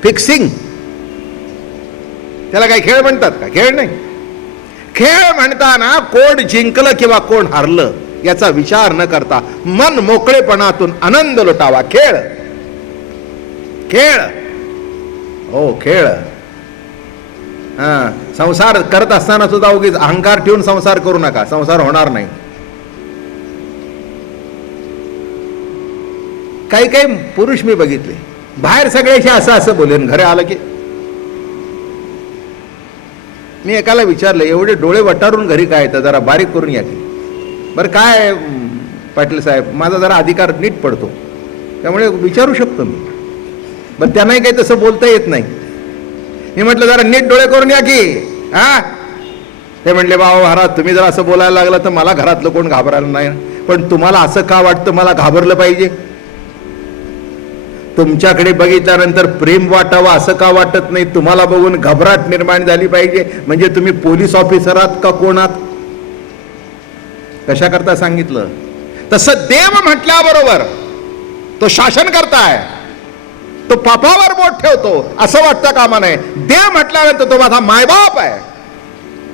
फिक्सिंग, त्याला काही खेळ म्हणतात का? खेळ नाही. खेळ म्हणताना कोण जिंकलं किंवा कोण हारलं याचा विचार न करता मन मोकळेपणातून आनंद लुटावा. खेळ खेळ हो खेळ. संसार करत असताना सुद्धा उगीच अहंकार ठेवून संसार करू नका, संसार होणार नाही. काही काही पुरुष मी बघितले बाहेर सगळ्याशी असं असं बोलेन, घरी आलं की. मी एकाला विचारलं, एवढे डोळे वटारून घरी काय येतं, जरा बारीक करून या की. बरं काय पाटील साहेब, माझा जरा अधिकार नीट पडतो त्यामुळे विचारू शकतो मी. बरं त्यांनाही काही तसं बोलता येत नाही. मी म्हटलं जरा नीट डोळे करून या की. ते म्हणले बाबा महाराज तुम्ही जर असं बोलायला लागलं तर मला घरातलं कोण घाबरायला नाही, पण तुम्हाला असं का वाटतं मला घाबरलं पाहिजे? तुमच्याकडे बघितल्यानंतर प्रेम वाटावं असं का वाटत नाही? तुम्हाला बघून घबराट निर्माण झाली पाहिजे. म्हणजे तुम्ही पोलीस ऑफिसर आहात का कोण आहात? कशा करता सांगितलं? तसं देव म्हटल्याबरोबर तो शासन करताय. तो पापावर बोट ठेवतो असं वाटतं कामा नये. देव म्हटल्यानंतर तो माझा मायबाप आहे,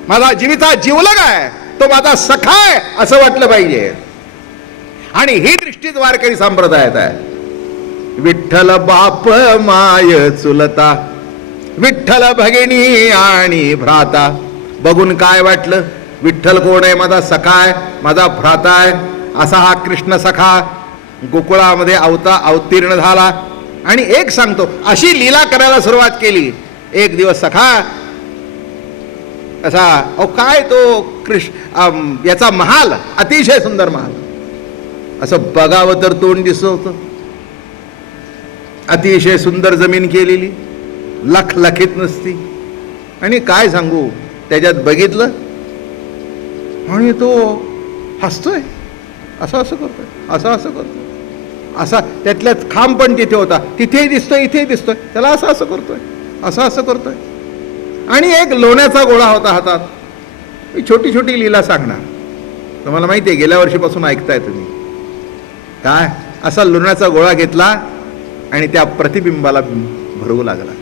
माझा जीविता जीवलग आहे, तो माझा सखा आहे असं वाटलं पाहिजे. आणि ही दृष्टी वारकरी संप्रदायात आहे. विठ्ठल बाप माय चुलता, विठ्ठल भगिनी आणि भ्राता. बघून काय वाटलं? विठ्ठल कोण आहे? माझा सखा आहे, माझा भ्राता आहे. असा हा कृष्ण सखा गोकुळामध्ये अवतीर्ण झाला. आणि एक सांगतो, अशी लीला करायला सुरुवात केली. एक दिवस सखा असा, अहो काय तो याचा महाल, अतिशय सुंदर महाल, असं बघावं तर तोंड दिसत होतं. अतिशय सुंदर जमीन केलेली, लखलखीत नुसती. आणि काय सांगू, त्याच्यात बघितलं आणि तो हसतोय, असं करतोय, असं करतोय, असा. त्यातल्यात खांब पण तिथे होता, तिथेही दिसतोय, इथेही दिसतोय. त्याला असं करतोय, असं करतोय. आणि एक लोण्याचा गोळा होता हातात. मी छोटी छोटी लीला सांगणार, तुम्हाला माहिती आहे, गेल्या वर्षीपासून ऐकताय तुम्ही. काय? असा लोण्याचा गोळा घेतला आणि त्या प्रतिबिंबाला भरवू लागला.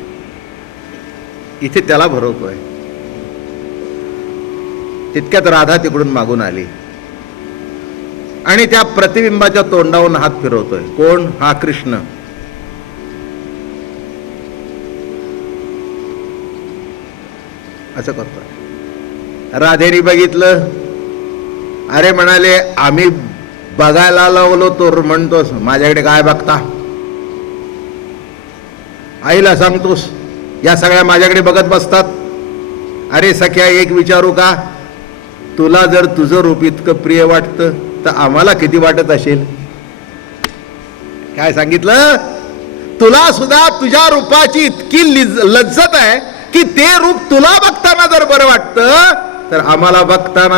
इथे त्याला भरवतोय. तितक्यात राधा तिकडून मागून आली आणि त्या प्रतिबिंबाच्या तोंडावरून हात फिरवतोय. कोण? हा कृष्ण. असं करतोय. राधेने बघितलं. अरे म्हणाले, आम्ही बघायला लावलो तो म्हणतोस, माझ्याकडे काय बघता? आईला सांगतोस, या सगळ्या माझ्याकडे बघत बसतात. अरे सख्या, एक विचारू का? तुला जर तुझं रूप इतकं प्रिय वाटतं तर आम्हाला किती वाटत असेल? काय सांगितलं? तुला सुद्धा तुझ्या रूपाची इतकी लज्जत आहे की ते रूप तुला बघताना जर बरं वाटतं तर आम्हाला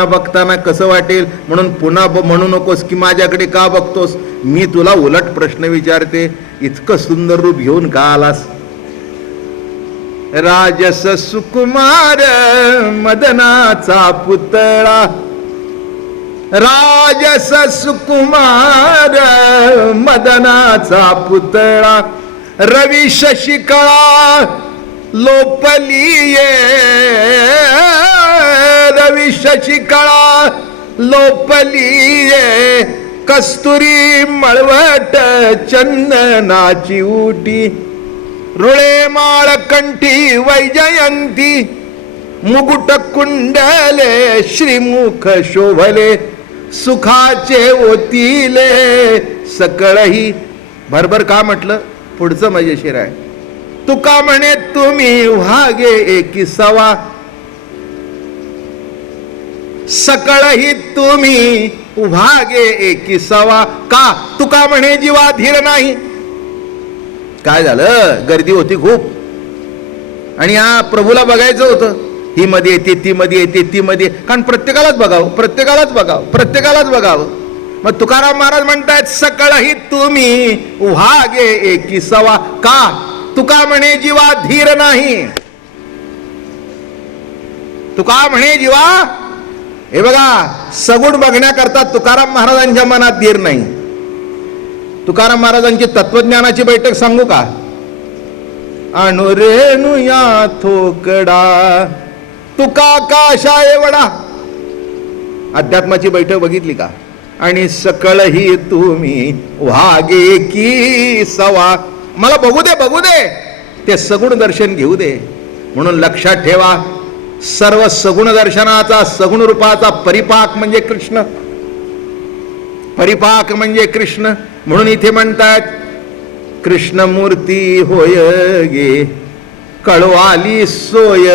बघताना कसं वाटेल? म्हणून पुन्हा म्हणू नकोस की माझ्याकडे का बघतोस. मी तुला उलट प्रश्न विचारते, इतकं सुंदर रूप घेऊन का आलास? राजस सुकुमार मदनाचा पुतळा, राजस सुकुमार मदनाचा पुतळा, रवी शशिकळा लोपलीये, रवी शशिकळा लोपलीये, कस्तुरी मळवट चंदनाची उटी, रुळे माळ कंठी वैजयंती, मुकुट कुंडले श्रीमुख शोभले, सुखाचे ओतिले सकळही. भरभर का म्हटलं? पुढचं मजेशीर आहे. तुका म्हणे तुम्ही व्हागे एकिसावा, सकळही तुम्ही व्हागे एकिसावा. का? तुका म्हणे जीवा धीर नाही. काय झालं? गर्दी होती खूप आणि या प्रभूला बघायचं होतं. ही मध्ये येते, ती मध्ये येते, ती मध्ये, कारण प्रत्येकालाच बघावं. मग तुकाराम महाराज म्हणतायत, सकळही तुम्ही व्हागे एकिसावा. का? तुका म्हणे जीवा धीर नाही. तुका म्हणे जीवा, हे बघा, सगुण बघण्याकरता तुकाराम महाराजांच्या मनात धीर नाही. तुकाराम महाराजांची तत्वज्ञानाची बैठक सांगू का? अनुरेणू या थोकडा तुका काशा एवढा. अध्यात्माची बैठक बघितली का? आणि सकळही तुम्ही व्हागे की सवा. मला बघू दे, ते सगुण दर्शन घेऊ दे. म्हणून लक्षात ठेवा, सर्व सगुण दर्शनाचा, सगुण रूपाचा परिपाक म्हणजे कृष्ण. परिपाक म्हणजे कृष्ण. म्हणून इथे म्हणतात, कृष्णमूर्ती होय गे, कळवाली सोय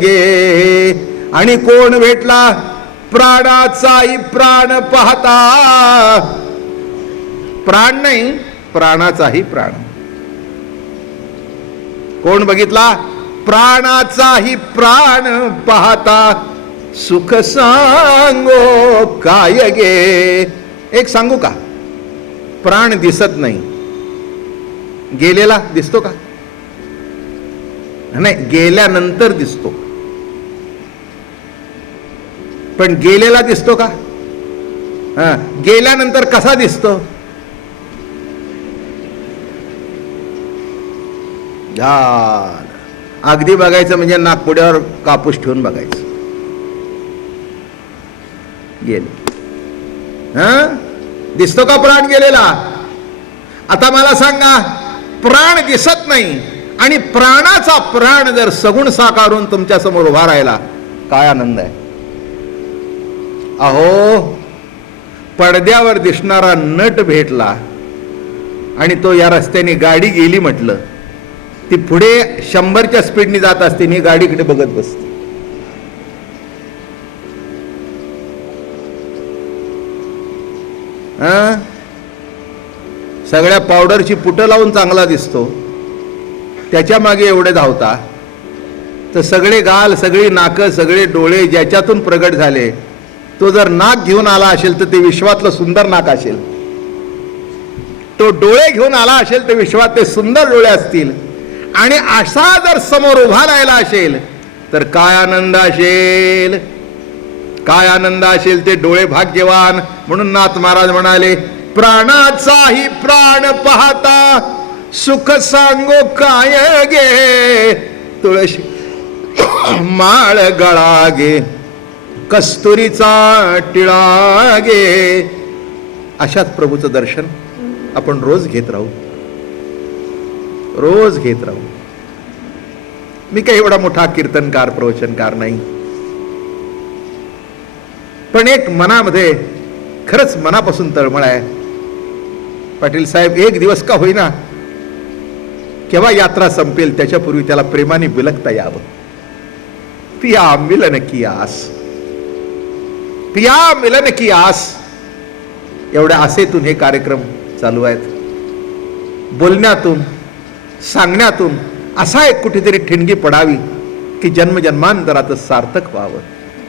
गे. आणि कोण भेटला? प्राणाचाही प्राण पाहता. प्राण नाही, प्राणाचाही प्राण. कोण बघितला? प्राणाचाही प्राण पाहता. सुख सांगो काय गे. एक सांगू का? प्राण दिसत नाही, गेलेला दिसतो का? नाही, गेल्यानंतर दिसतो. पण गेलेला दिसतो का? गेल्यानंतर कसा दिसतो? झालं. अगदी बघायचं म्हणजे नागपुड्यावर कापूस ठेवून बघायचं. गेले. दिसतो का प्राण गेलेला? आता मला सांगा, प्राण दिसत नाही आणि प्राणाचा प्राण जर सगुण साकारून तुमच्या समोर उभा राहिला, काय आनंद आहे. अहो, पडद्यावर दिसणारा नट भेटला आणि तो या रस्त्याने गाडी गेली म्हटलं, ती पुढे 100च्या स्पीडने जात असते आणि गाडीकडे बघत बसते. सगळ्या पावडरची पुटं लावून चांगला दिसतो, त्याच्या मागे एवढे धावता, तर सगळे गाल, सगळी नाकं, सगळे डोळे ज्याच्यातून प्रगट झाले, तो जर नाक घेऊन आला असेल तर ते विश्वातलं सुंदर नाक असेल. तो डोळे घेऊन आला असेल तर विश्वात ते सुंदर डोळे असतील. आणि असा जर समोर उभा राहिला असेल तर काय आनंद असेल, काय आनंद असेल. ते डोळे भाग्यवान. म्हणून नाथ महाराज म्हणाले, प्राणाचाही प्राण पाहता सुख सांगो काय गे, तुळशी माळ गळा गे, कस्तुरीचा टिळा गे. अशाच प्रभूचं दर्शन आपण रोज घेत राहू, रोज घेत राहू. मी काही एवढा मोठा कीर्तनकार, प्रवचनकार नाही, पण एक मनामध्ये खरंच मनापासून तळमळ आहे. पाटील साहेब, एक दिवस का होईना, केव्हा यात्रा संपेल त्याच्यापूर्वी त्याला प्रेमाने बिलकता यावं. पिया मिलन की आस, पिया मिलन की आस. एवढ्या आसेतून हे कार्यक्रम चालू आहेत. बोलण्यातून, सांगण्यातून असा एक कुठेतरी ठिणगी पडावी की जन्मजन्मांतराचं सार्थक व्हावं.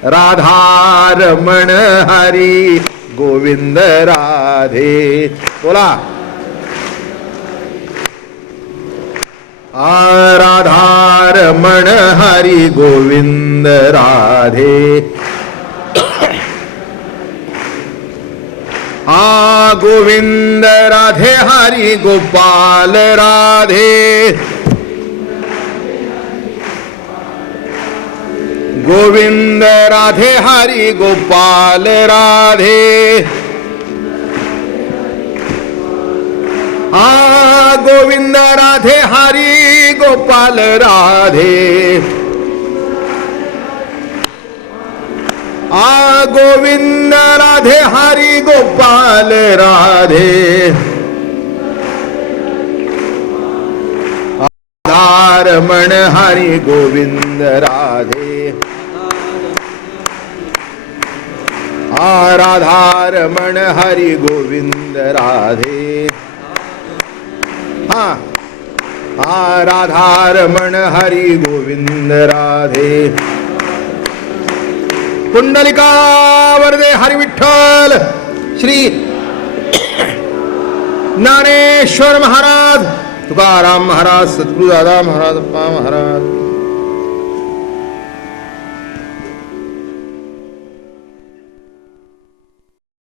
राधा रमण हरी गोविंद राधे. बोला. राधा रमण हरी गोविंद राधे. गोविंद राधे हरी गोपाल राधे. गोविंद राधे हरी गोपाल राधे. गोविंद राधे हरी गोपाल राधे. गोविंद राधे हरी गोपाल राधे. रमण हरी गोविंद राधे. राधा रमण हरी गोविंद राधे. राधा रमण हरी गोविंद राधे. पुंडलिका वरदे हरी विठ्ठल. श्री ज्ञानेश्वर महाराज, तुकाराम महाराज, सद्गुरु दादा महाराज, महाराज.